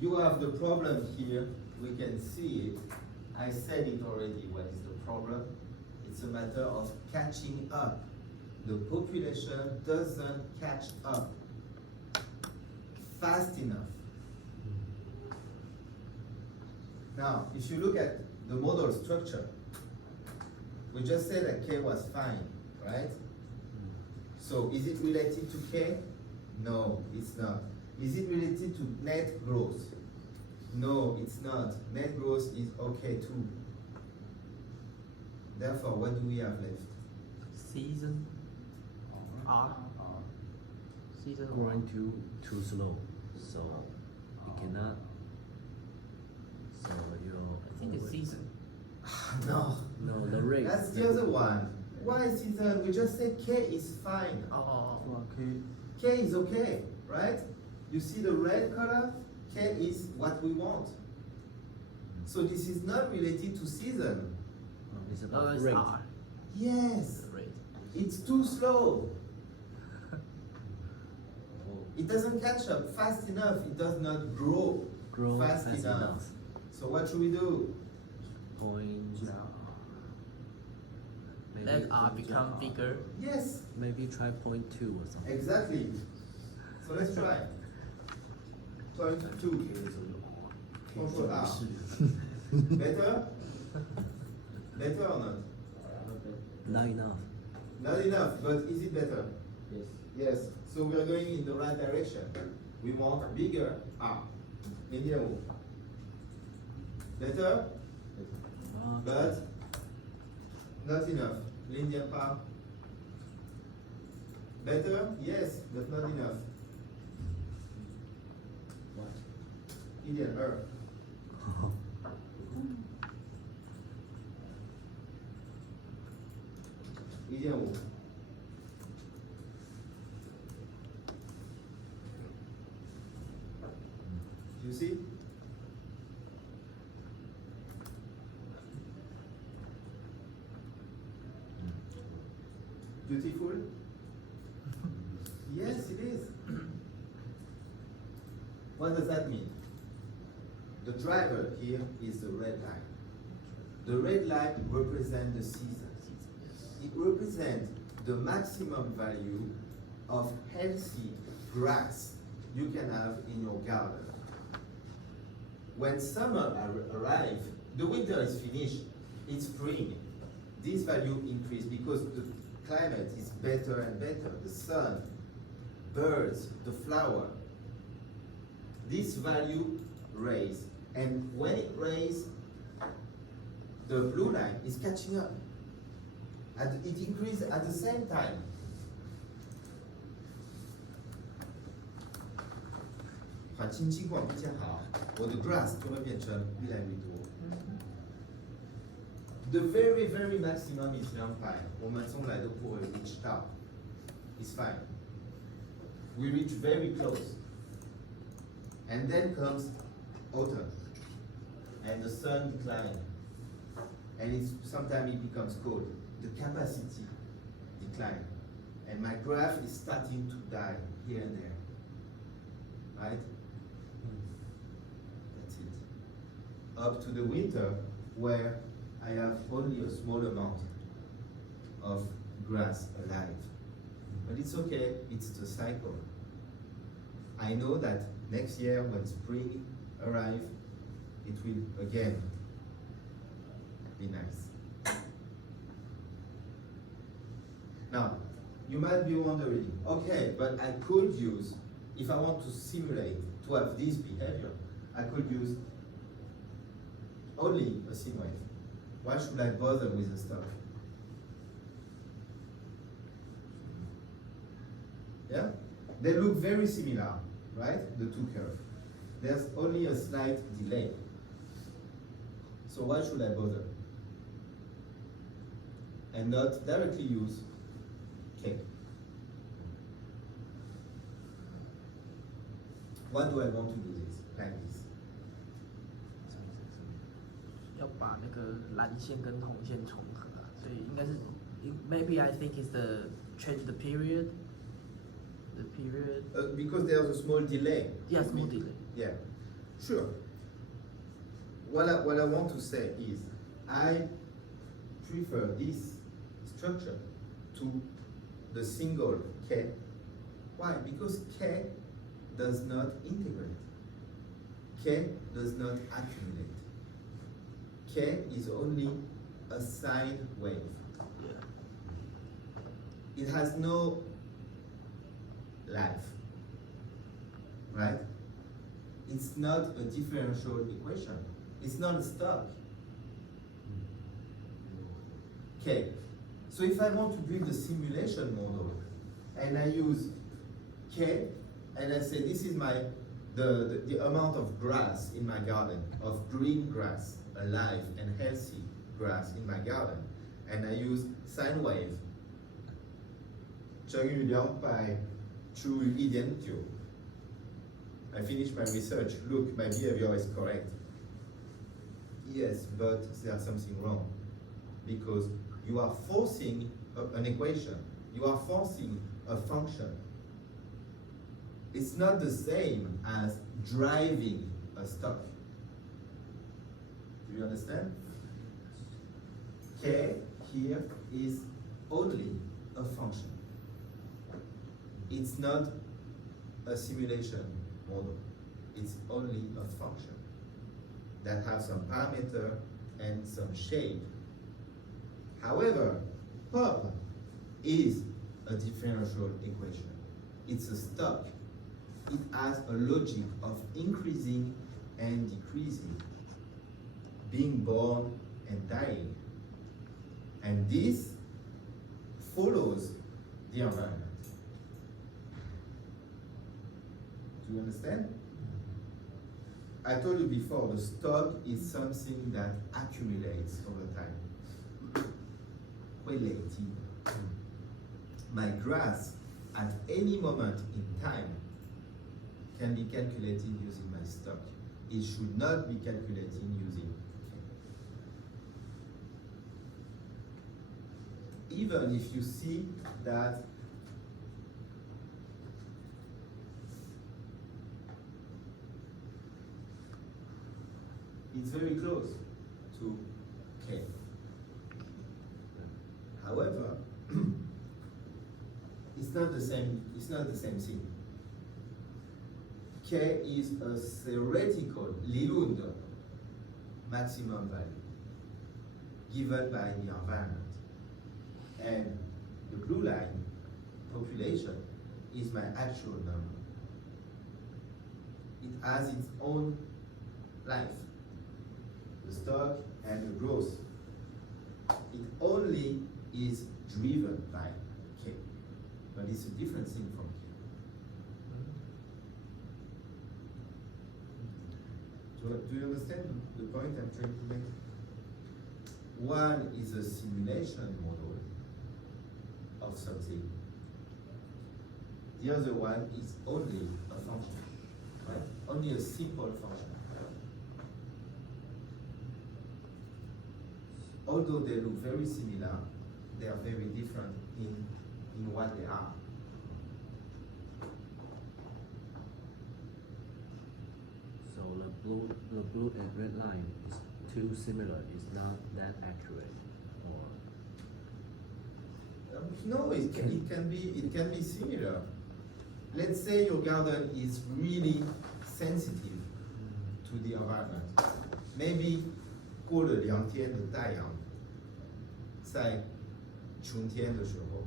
You have the problem here. We can see it. I said it already. What is the problem? It's a matter of catching up. The population doesn't catch up fast enough. Now, if you look at the model structure, we just said that K was fine, right? So is it related to K? No, it's not. Is it related to net growth? No, it's not. Net growth is okay too. Therefore, what do we have left? season R season Growing too slow, so you cannot. So you. I think it's season. No. No, the rate. That's the other one. Why season? We just said K is fine. 哦， K is okay, right? You see the red color? K is what we want. So this is not related to season. It's 那 about 是 rate. R Yes, rate。 it's too slow. It doesn't catch up fast enough. It does not grow, Grow fast, fast enough. enough. So what should we do? Point. Let R become bigger. Yes, Maybe try 0.2 or something. exactly. So let's try. Point 2. Control R. Better? Better or not? Not enough. Not enough, but is it better? Yes. Yes. So we are going in the right direction. We want bigger R. Medium. Better, but not enough. Lindian Park. Better? Yes, but not enough. What? 1.2。1.5。You see? Beautiful? Yes, it is. What does that mean? The driver here is the red line. The red line represents the season. It represents the maximum value of healthy grass you can have in your garden. When summer arrives, the winter is finished, it's spring. This value increase because the climate is better and better. The sun, birds, the flower. This value raise, and when it raises, the blue line is catching up. And it increases at the same time.环境情况比较好，我的 grass 就会变成越来越多。The very, very maximum is young pine. 我们从来都不会 reach 到。It's fine. We reach very close. And then comes autumn. And the sun declines. And sometimes it becomes cold. The capacity declines. And my graph is starting to die here and there. Right? That's it. Up to the winter, where I have only a small amount of grass alive. But it's okay, it's the cycle. I know that next year when spring arrives, it will again be nice. Now, you might be wondering, okay, but I could use, if I want to simulate, to have this behavior, I could use only a sine wave. Why should I bother with the stuff? Yeah? They look very similar, right? The two curves. There's only a slight delay. So why should I bother? And not directly use K. Why do I want to do this? Like this. 要把那个蓝线跟红线重合啊，所以应该是 maybe I think is the change the period. The period. Because there's a small delay. Yeah, small delay. Yeah, sure. What I want to say is, I prefer this structure to the single K. Why? Because K does not integrate. K does not accumulate. K is only a sine wave. Yeah. It has no life, right? It's not a differential equation. It's not a stock. Okay, so if I want to build a simulation model and I use K and I say this is the amount of grass in my garden, of green grass, alive and healthy grass in my garden, and I use sine wave 乘以200除以1.9. I finished my research. Look, my behavior is correct. Yes, but there's something wrong. Because you are forcing an equation. You are forcing a function. It's not the same as driving a stock. Do you understand? K here is only a function. It's not a simulation model. It's only a function that has some parameter and some shape. However, pop is a differential equation. It's a stock. It has a logic of increasing and decreasing, being born and dying. And this follows the environment. Do you understand? I told you before, the stock is something that accumulates over time. Relative. My grass at any moment in time can be calculated using my stock. It should not be calculated using K. Even if you see that it's very close to K. However, it's not the same thing. K is a theoretical Lilund maximum value given by the environment. And the blue line, population, is my actual number. It has its own life, the stock and the growth. It only is driven by K, but it's a different thing from K. Do you understand the point I'm trying to make? One is a simulation model of something. The other one is only a function, right? Only a simple function. Although they look very similar, they are very different in what they are. So the blue and red line is too similar. It's not that accurate, or No, it can be similar. Let's say your garden is really sensitive to the environment. Maybe 过了2天的太阳，在春天的时候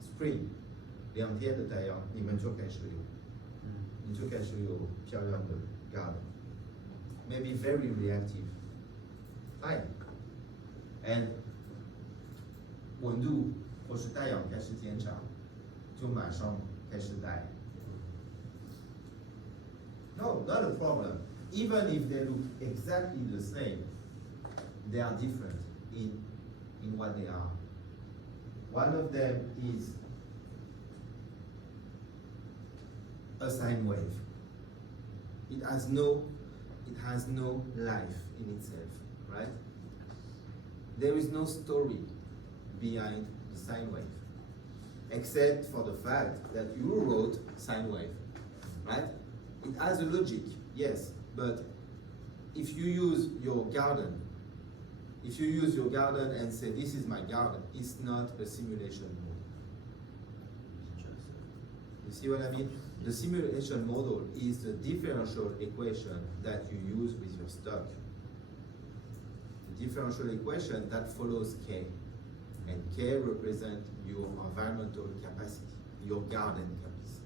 ，spring 2天的太阳，你们就开始有漂亮的 garden. Maybe very reactive. Fine. And 温度或是太阳开始减长，就马上开始带。No, not a problem. Even if they look exactly the same, they are different in what they are. One of them is a sine wave. It has no life in itself, right? There is no story behind the sine wave, except for the fact that you wrote sine wave, right? It has a logic, yes, but if you use your garden and say this is my garden, it's not a simulation model. You see what I mean? The simulation model is the differential equation that you use with your stock. The differential equation that follows K. And K represents your environmental capacity, your garden capacity.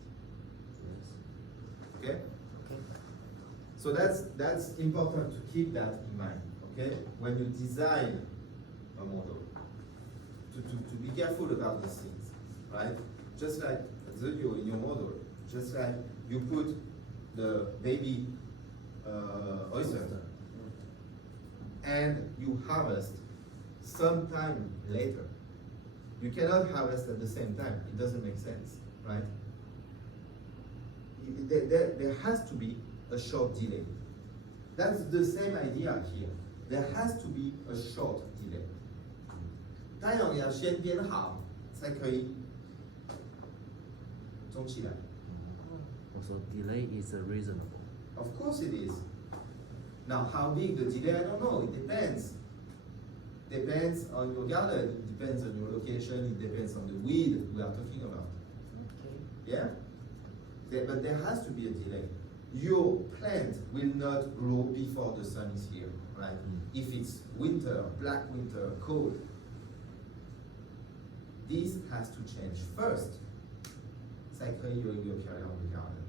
Okay? Okay. So that's important to keep that in mind, okay? When you design a model, to be careful about these things, right? Just like Zerdio in your model, just like you put the baby oyster and you harvest sometime later. You cannot harvest at the same time. It doesn't make sense, right? There has to be a short delay. That's the same idea here. There has to be a short delay. 太阳要先变好，才可以种起来。also delay is reasonable. Of course it is. Now, how big the delay, I don't know. It depends. Depends on your garden. It depends on your location. It depends on the weed we are talking about. Okay. Yeah? But there has to be a delay. Your plant will not grow before the sun is here, right? If it's winter, black winter, cold, this has to change first. 才可以有一个漂亮的 garden.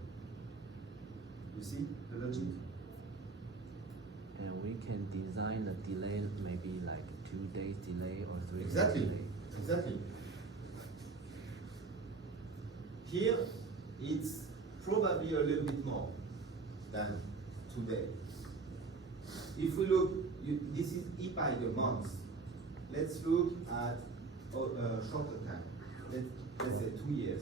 You see the logic? And we can design the delay maybe like 2 days delay or 3 days Exactly. delay. Exactly. Here, it's probably a little bit more than today. If we look, this is EPI the month. Let's look at shorter time. Let's say 2 years.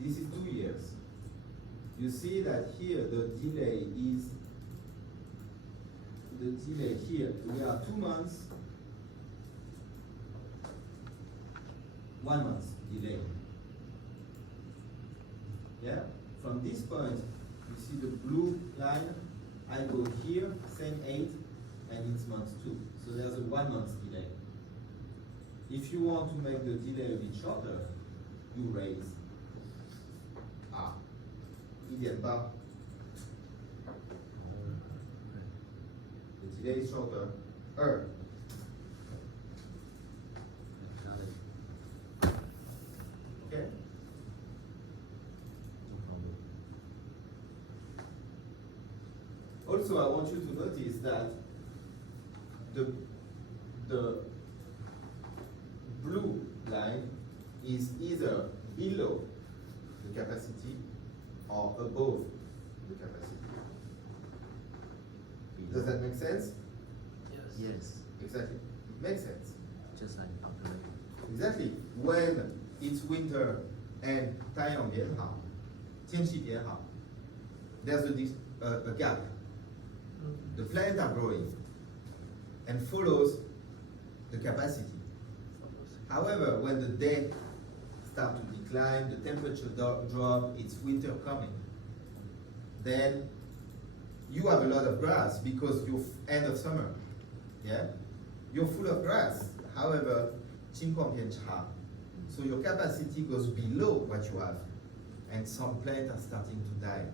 This is 2 years. You see that here the delay is here. We are 2 months, 1 month delay. Yeah? From this point, you see the blue line, I go here, same 8, and it's month 2. So there's a 1 month delay. If you want to make the delay a bit shorter, you raise R. 1.8. The delay is shorter. Got it. Okay? No problem. Also, I want you to notice that the blue line is either below the capacity or above the capacity. Does that make sense? Yes, Exactly. It makes sense. just like calculating. Exactly. When it's winter and 太阳变好，天气变好, there's a gap. The plants are growing and follows the capacity. However, when the day start to decline, the temperature drop, it's winter coming, then you have a lot of grass because you're end of summer. Yeah? You're full of grass. However, 情况变差. So your capacity goes below what you have. And some plants are starting to die.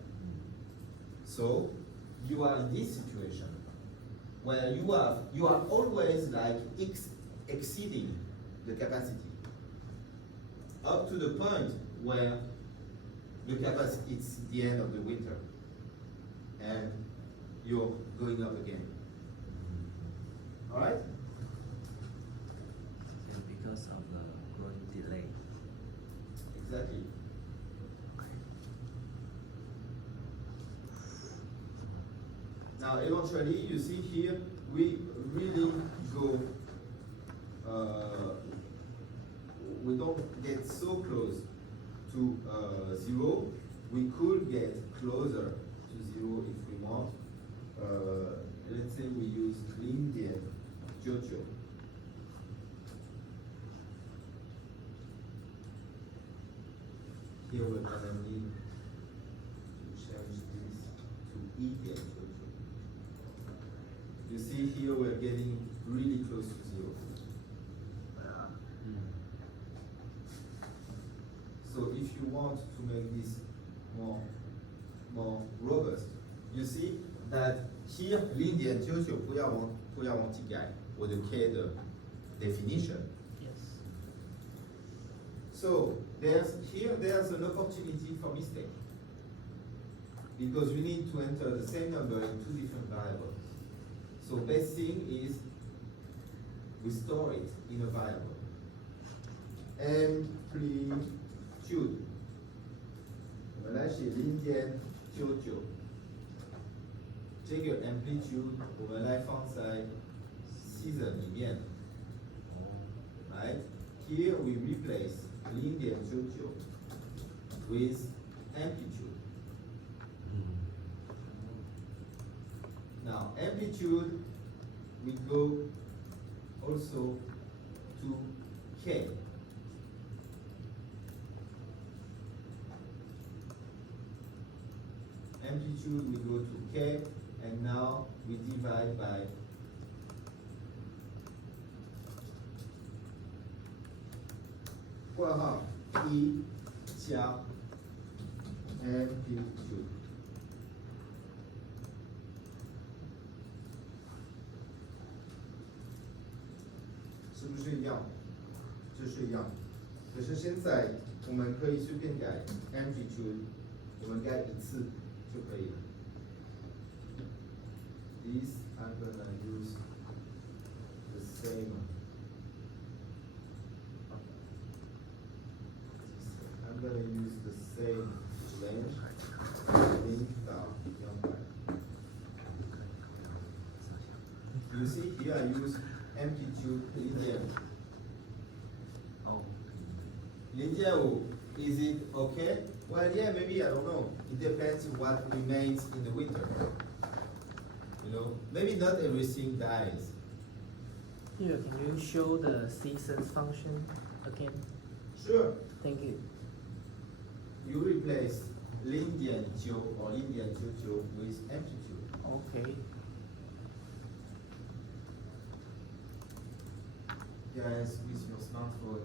So you are in this situation where you are always like exceeding the capacity. Up to the point where the capacity, it's the end of the winter. And you're going up again. Alright? And because of the growing delay. Exactly. Now, eventually, you see here, we really go, we don't get so close to 0. We could get closer to 0 if we want. Let's say we use Lindian Jojo. Here we're gonna need to change this to Indian Jojo. You see here we're getting really close to 0. So if you want to make this more robust, you see that here 0.99不要忘记改我的 K 的 definition. Yes. So there's an opportunity for mistake because we need to enter the same number in 2 different variables. So best thing is we store it in a variable. Amplitude. 我们来写0.99。这个 amplitude 我们来放在 season 里面。Right? Here we replace 0.99 with amplitude. Now amplitude, we go also to K. Amplitude, we go to K, and now we divide by E 加 amplitude.是不是一样？就是一样。可是现在我们可以随便改 amplitude， 我们改一次就可以了。This I'm gonna use the same. I'm gonna use the same length. Link down, you see here I use amplitude linear. Oh. Linear, is it okay? Well, yeah, maybe, I don't know. It depends on what remains in the winter. You know, maybe not everything dies. Here, can you show the seasons function again? Sure, Thank you. you replace Lindian Jiu or Lindian Jiu with amplitude. Okay. Guys, with your smartphone,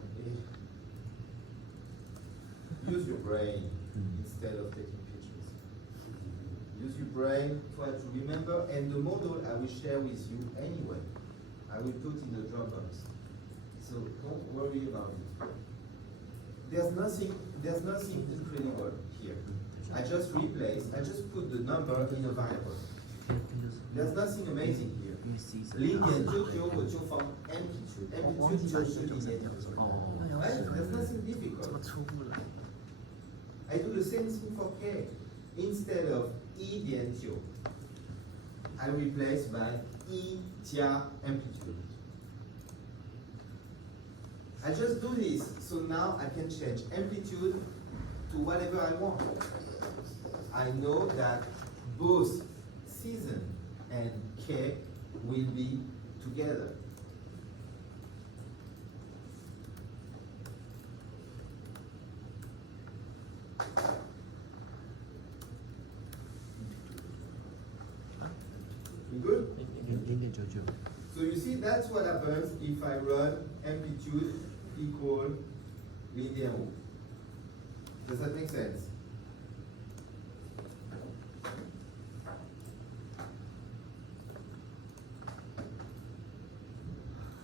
use your brain instead of taking pictures. Use your brain, try to remember, and the model I will share with you anyway. I will put in the Dropbox. So don't worry about it. There's nothing incredible here. I just put the number in a variable. There's nothing amazing here. 因为 season 零点99我就放 amplitude 就是零点99。Right? There's nothing 怎么 difficult. 出不来？ I do the same thing for k. Instead of 1.9, I replace by 1 加 amplitude. I just do this, so now I can change amplitude to whatever I want. I know that both season and k will be together. You good? 0.99 So you see, that's what happens if I run amplitude equal linear. Does that make sense?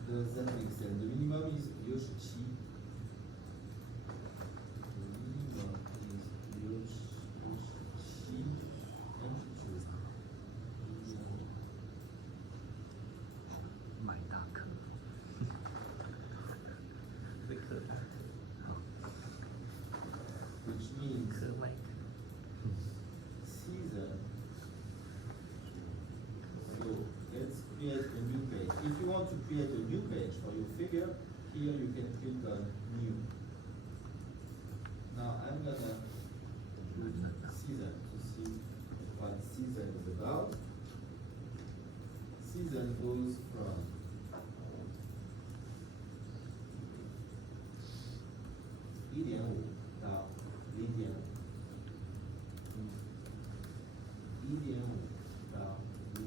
Does that make sense? The minimum is 67. The minimum is 67 amplitude. 买大颗。会可爱， Which means 可买。 season. So let's create a new page. If you want to create a new page for your figure, here you can click on new. Now I'm gonna put season to see what season is about. Season goes from .5到0.5。1.5到0.5。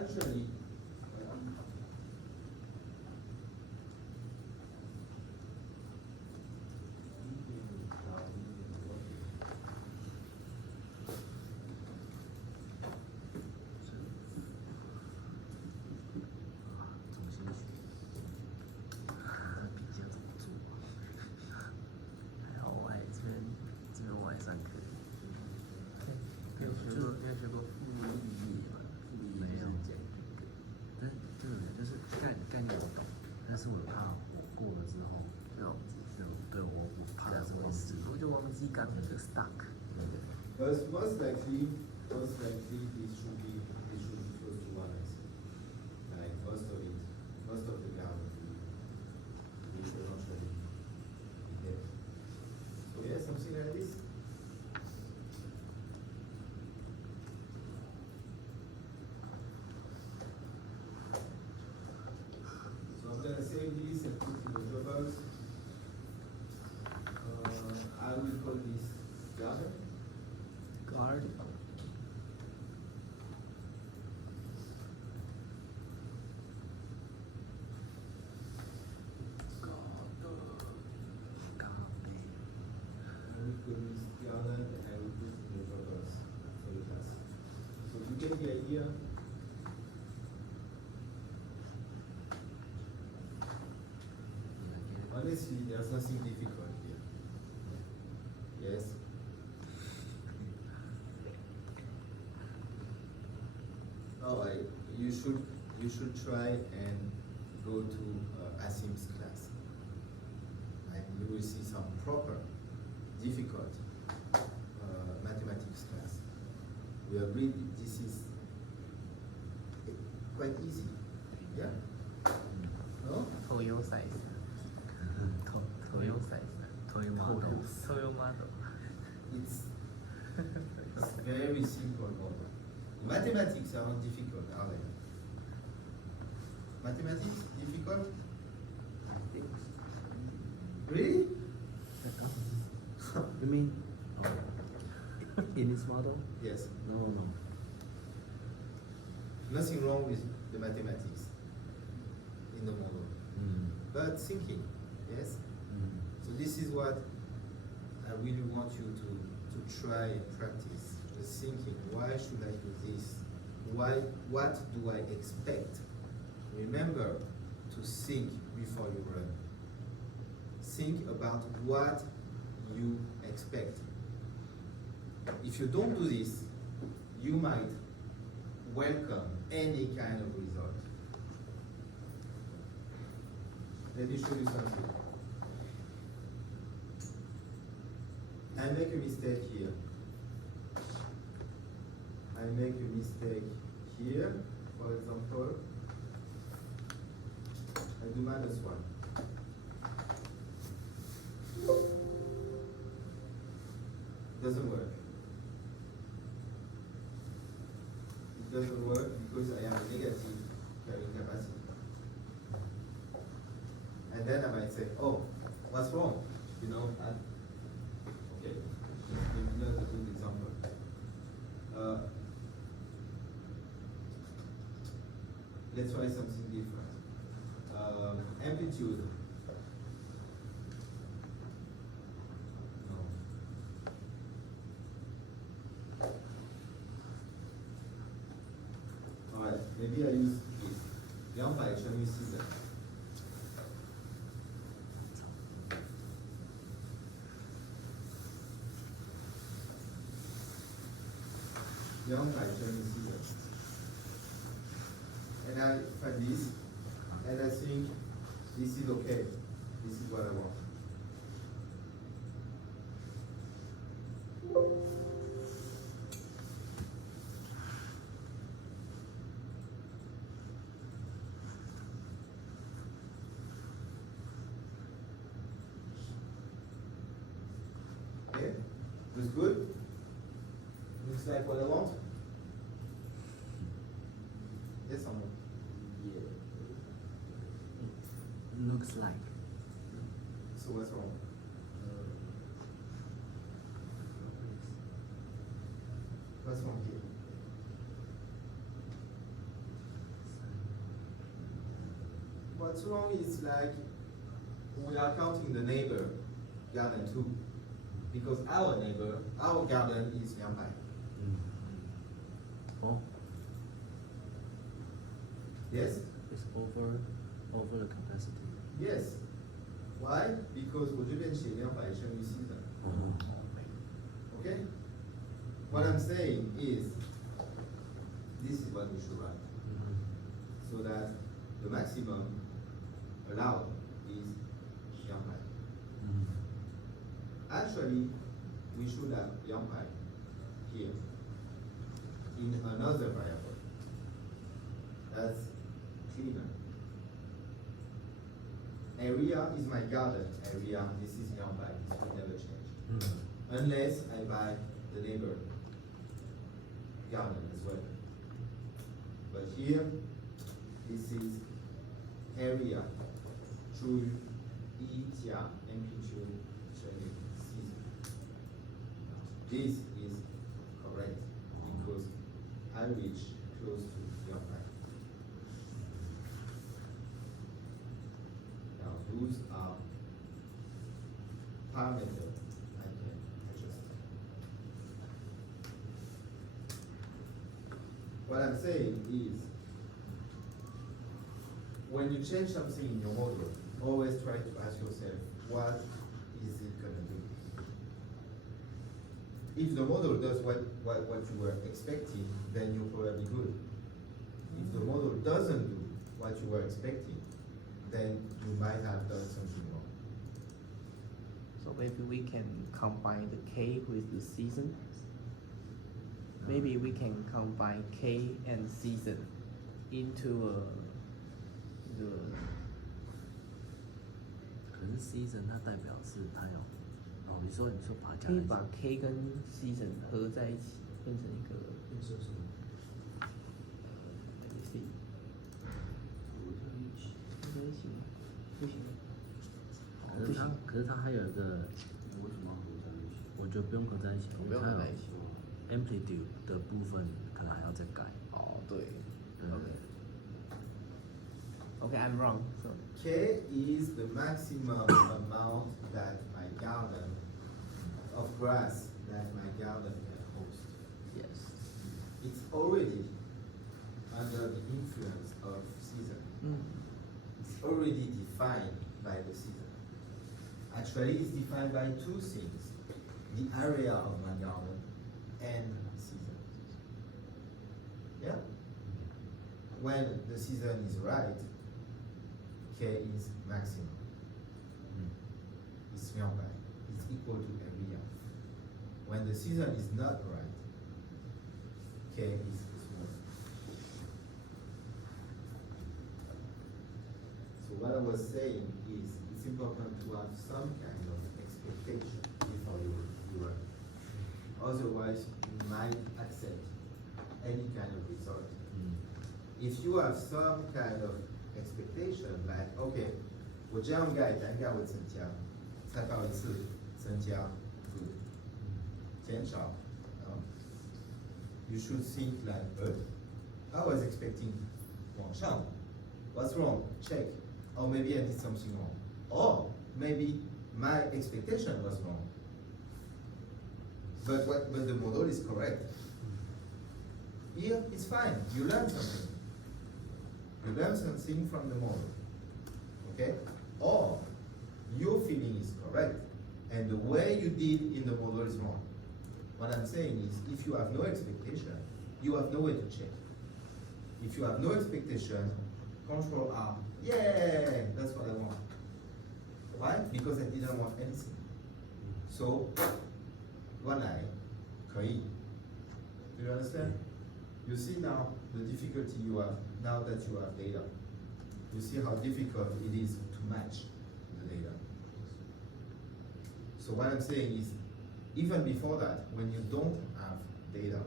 Actually, stuck。 but most likely this should be close to 1, I think. Like most of the ground will eventually be there. So yeah, something like this. So I'm gonna save this and put in the Dropbox. I will call this garden. Guard。 I will call this garden and I will put in the Dropbox for the class. So you get the idea. Honestly, there's nothing difficult here. Yes, you should try and go to Asim's class, and you will see some proper, difficult mathematics class. We agreed this is quite easy, yeah? No? Toyo size. Toyo size. Toy models. Toyo model. It's very simple model. Mathematics are not difficult, are they? Mathematics difficult? I think. Really? You mean in this model? Yes. No. Nothing wrong with the mathematics in the model, but thinking, yes. So this is what I really want you to try and practice. The thinking. Why should I do this? Why? What do I expect? Remember to think before you run. Think about what you expect. If you don't do this, you might welcome any kind of result. Let me show you something. I make a mistake here. I make a mistake here, for example. I do -1. Doesn't work. It doesn't work because I have a negative carrying capacity. And then I might say, oh, what's wrong? You know, okay, maybe not a good example. Let's try something different. Amplitude. No. Alright, maybe I use this. 200乘以4。200乘以4。And I find this, and I think this is okay. This is what I want. Okay, looks good. Looks like what I want. Yes or no? Looks like. So what's wrong? What's wrong here? What's wrong is like we are counting the neighbor garden too, because our neighbor, our garden is 200. Oh, Yes? it's over the capacity. Yes. Why? Because 我这边写200乘以4的。Okay? What I'm saying is, this is what we should write. So that the maximum allowed is 200. Actually, we should have 200 here in another variable. That's cleaner. Area is my garden area. This is 200. This will never change. Unless I buy the neighbor garden as well. But here, this is area 除以1加 amplitude 乘以4. This is correct because I reach close to 200. Now those are parameters I can adjust. What I'm saying is, when you change something in your model, always try to ask yourself, what is it gonna do? If the model does what you were expecting, then you're probably good. if the model doesn't do what you were expecting, then you might have done something wrong. So maybe we can combine the K with the season. Maybe we can combine K and season into the 可是 season 它代表是它有，哦，你说把加可以在一起把 K 跟 season 合在一起，变成一个变成什么？ let me see，合在一起。合在一起吗？不行。可是它还有一个，为什么要合在一起？我觉得不用合在一起，不用因为它有合在一起。 amplitude 的部分可能还要再改。哦，对。对 Okay, I'm wrong. So K is the maximum amount that my garden of grass that my garden can host. yes. It's already under the influence of season. It's already defined by the season. Actually, it's defined by two things: the area of my garden and season. Yeah? When the season is right, K is maximum. It's nearby. It's equal to area. When the season is not right, K is small. So what I was saying is it's important to have some kind of expectation before you work. Otherwise, you might accept any kind of result. If you have some kind of expectation, like OK， 我这样改，单价会增加，再到一次增加，good， 减少，you should think like, I was expecting 往上，what's wrong? Check, or maybe I did something wrong, or maybe my expectation was wrong. But the model is correct. Here, it's fine. You learn something. You learn something from the model. Okay? Or your feeling is correct and the way you did in the model is wrong. What I'm saying is if you have no expectation, you have no way to check. If you have no expectation, control R. Yeah, that's what I want. Why? Because I didn't want anything. So, one eye, 可以. Do you understand? You see now the difficulty you have now that you have data. You see how difficult it is to match the data. So what I'm saying is, even before that, when you don't have data,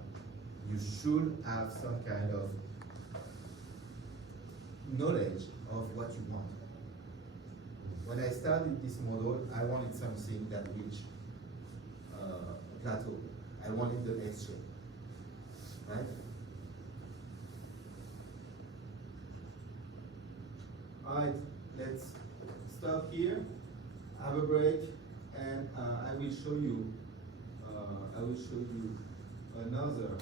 you should have some kind of knowledge of what you want. When I started this model, I wanted something that reached plateau. I wanted the X shape, right? Alright, let's stop here, have a break, and I will show you another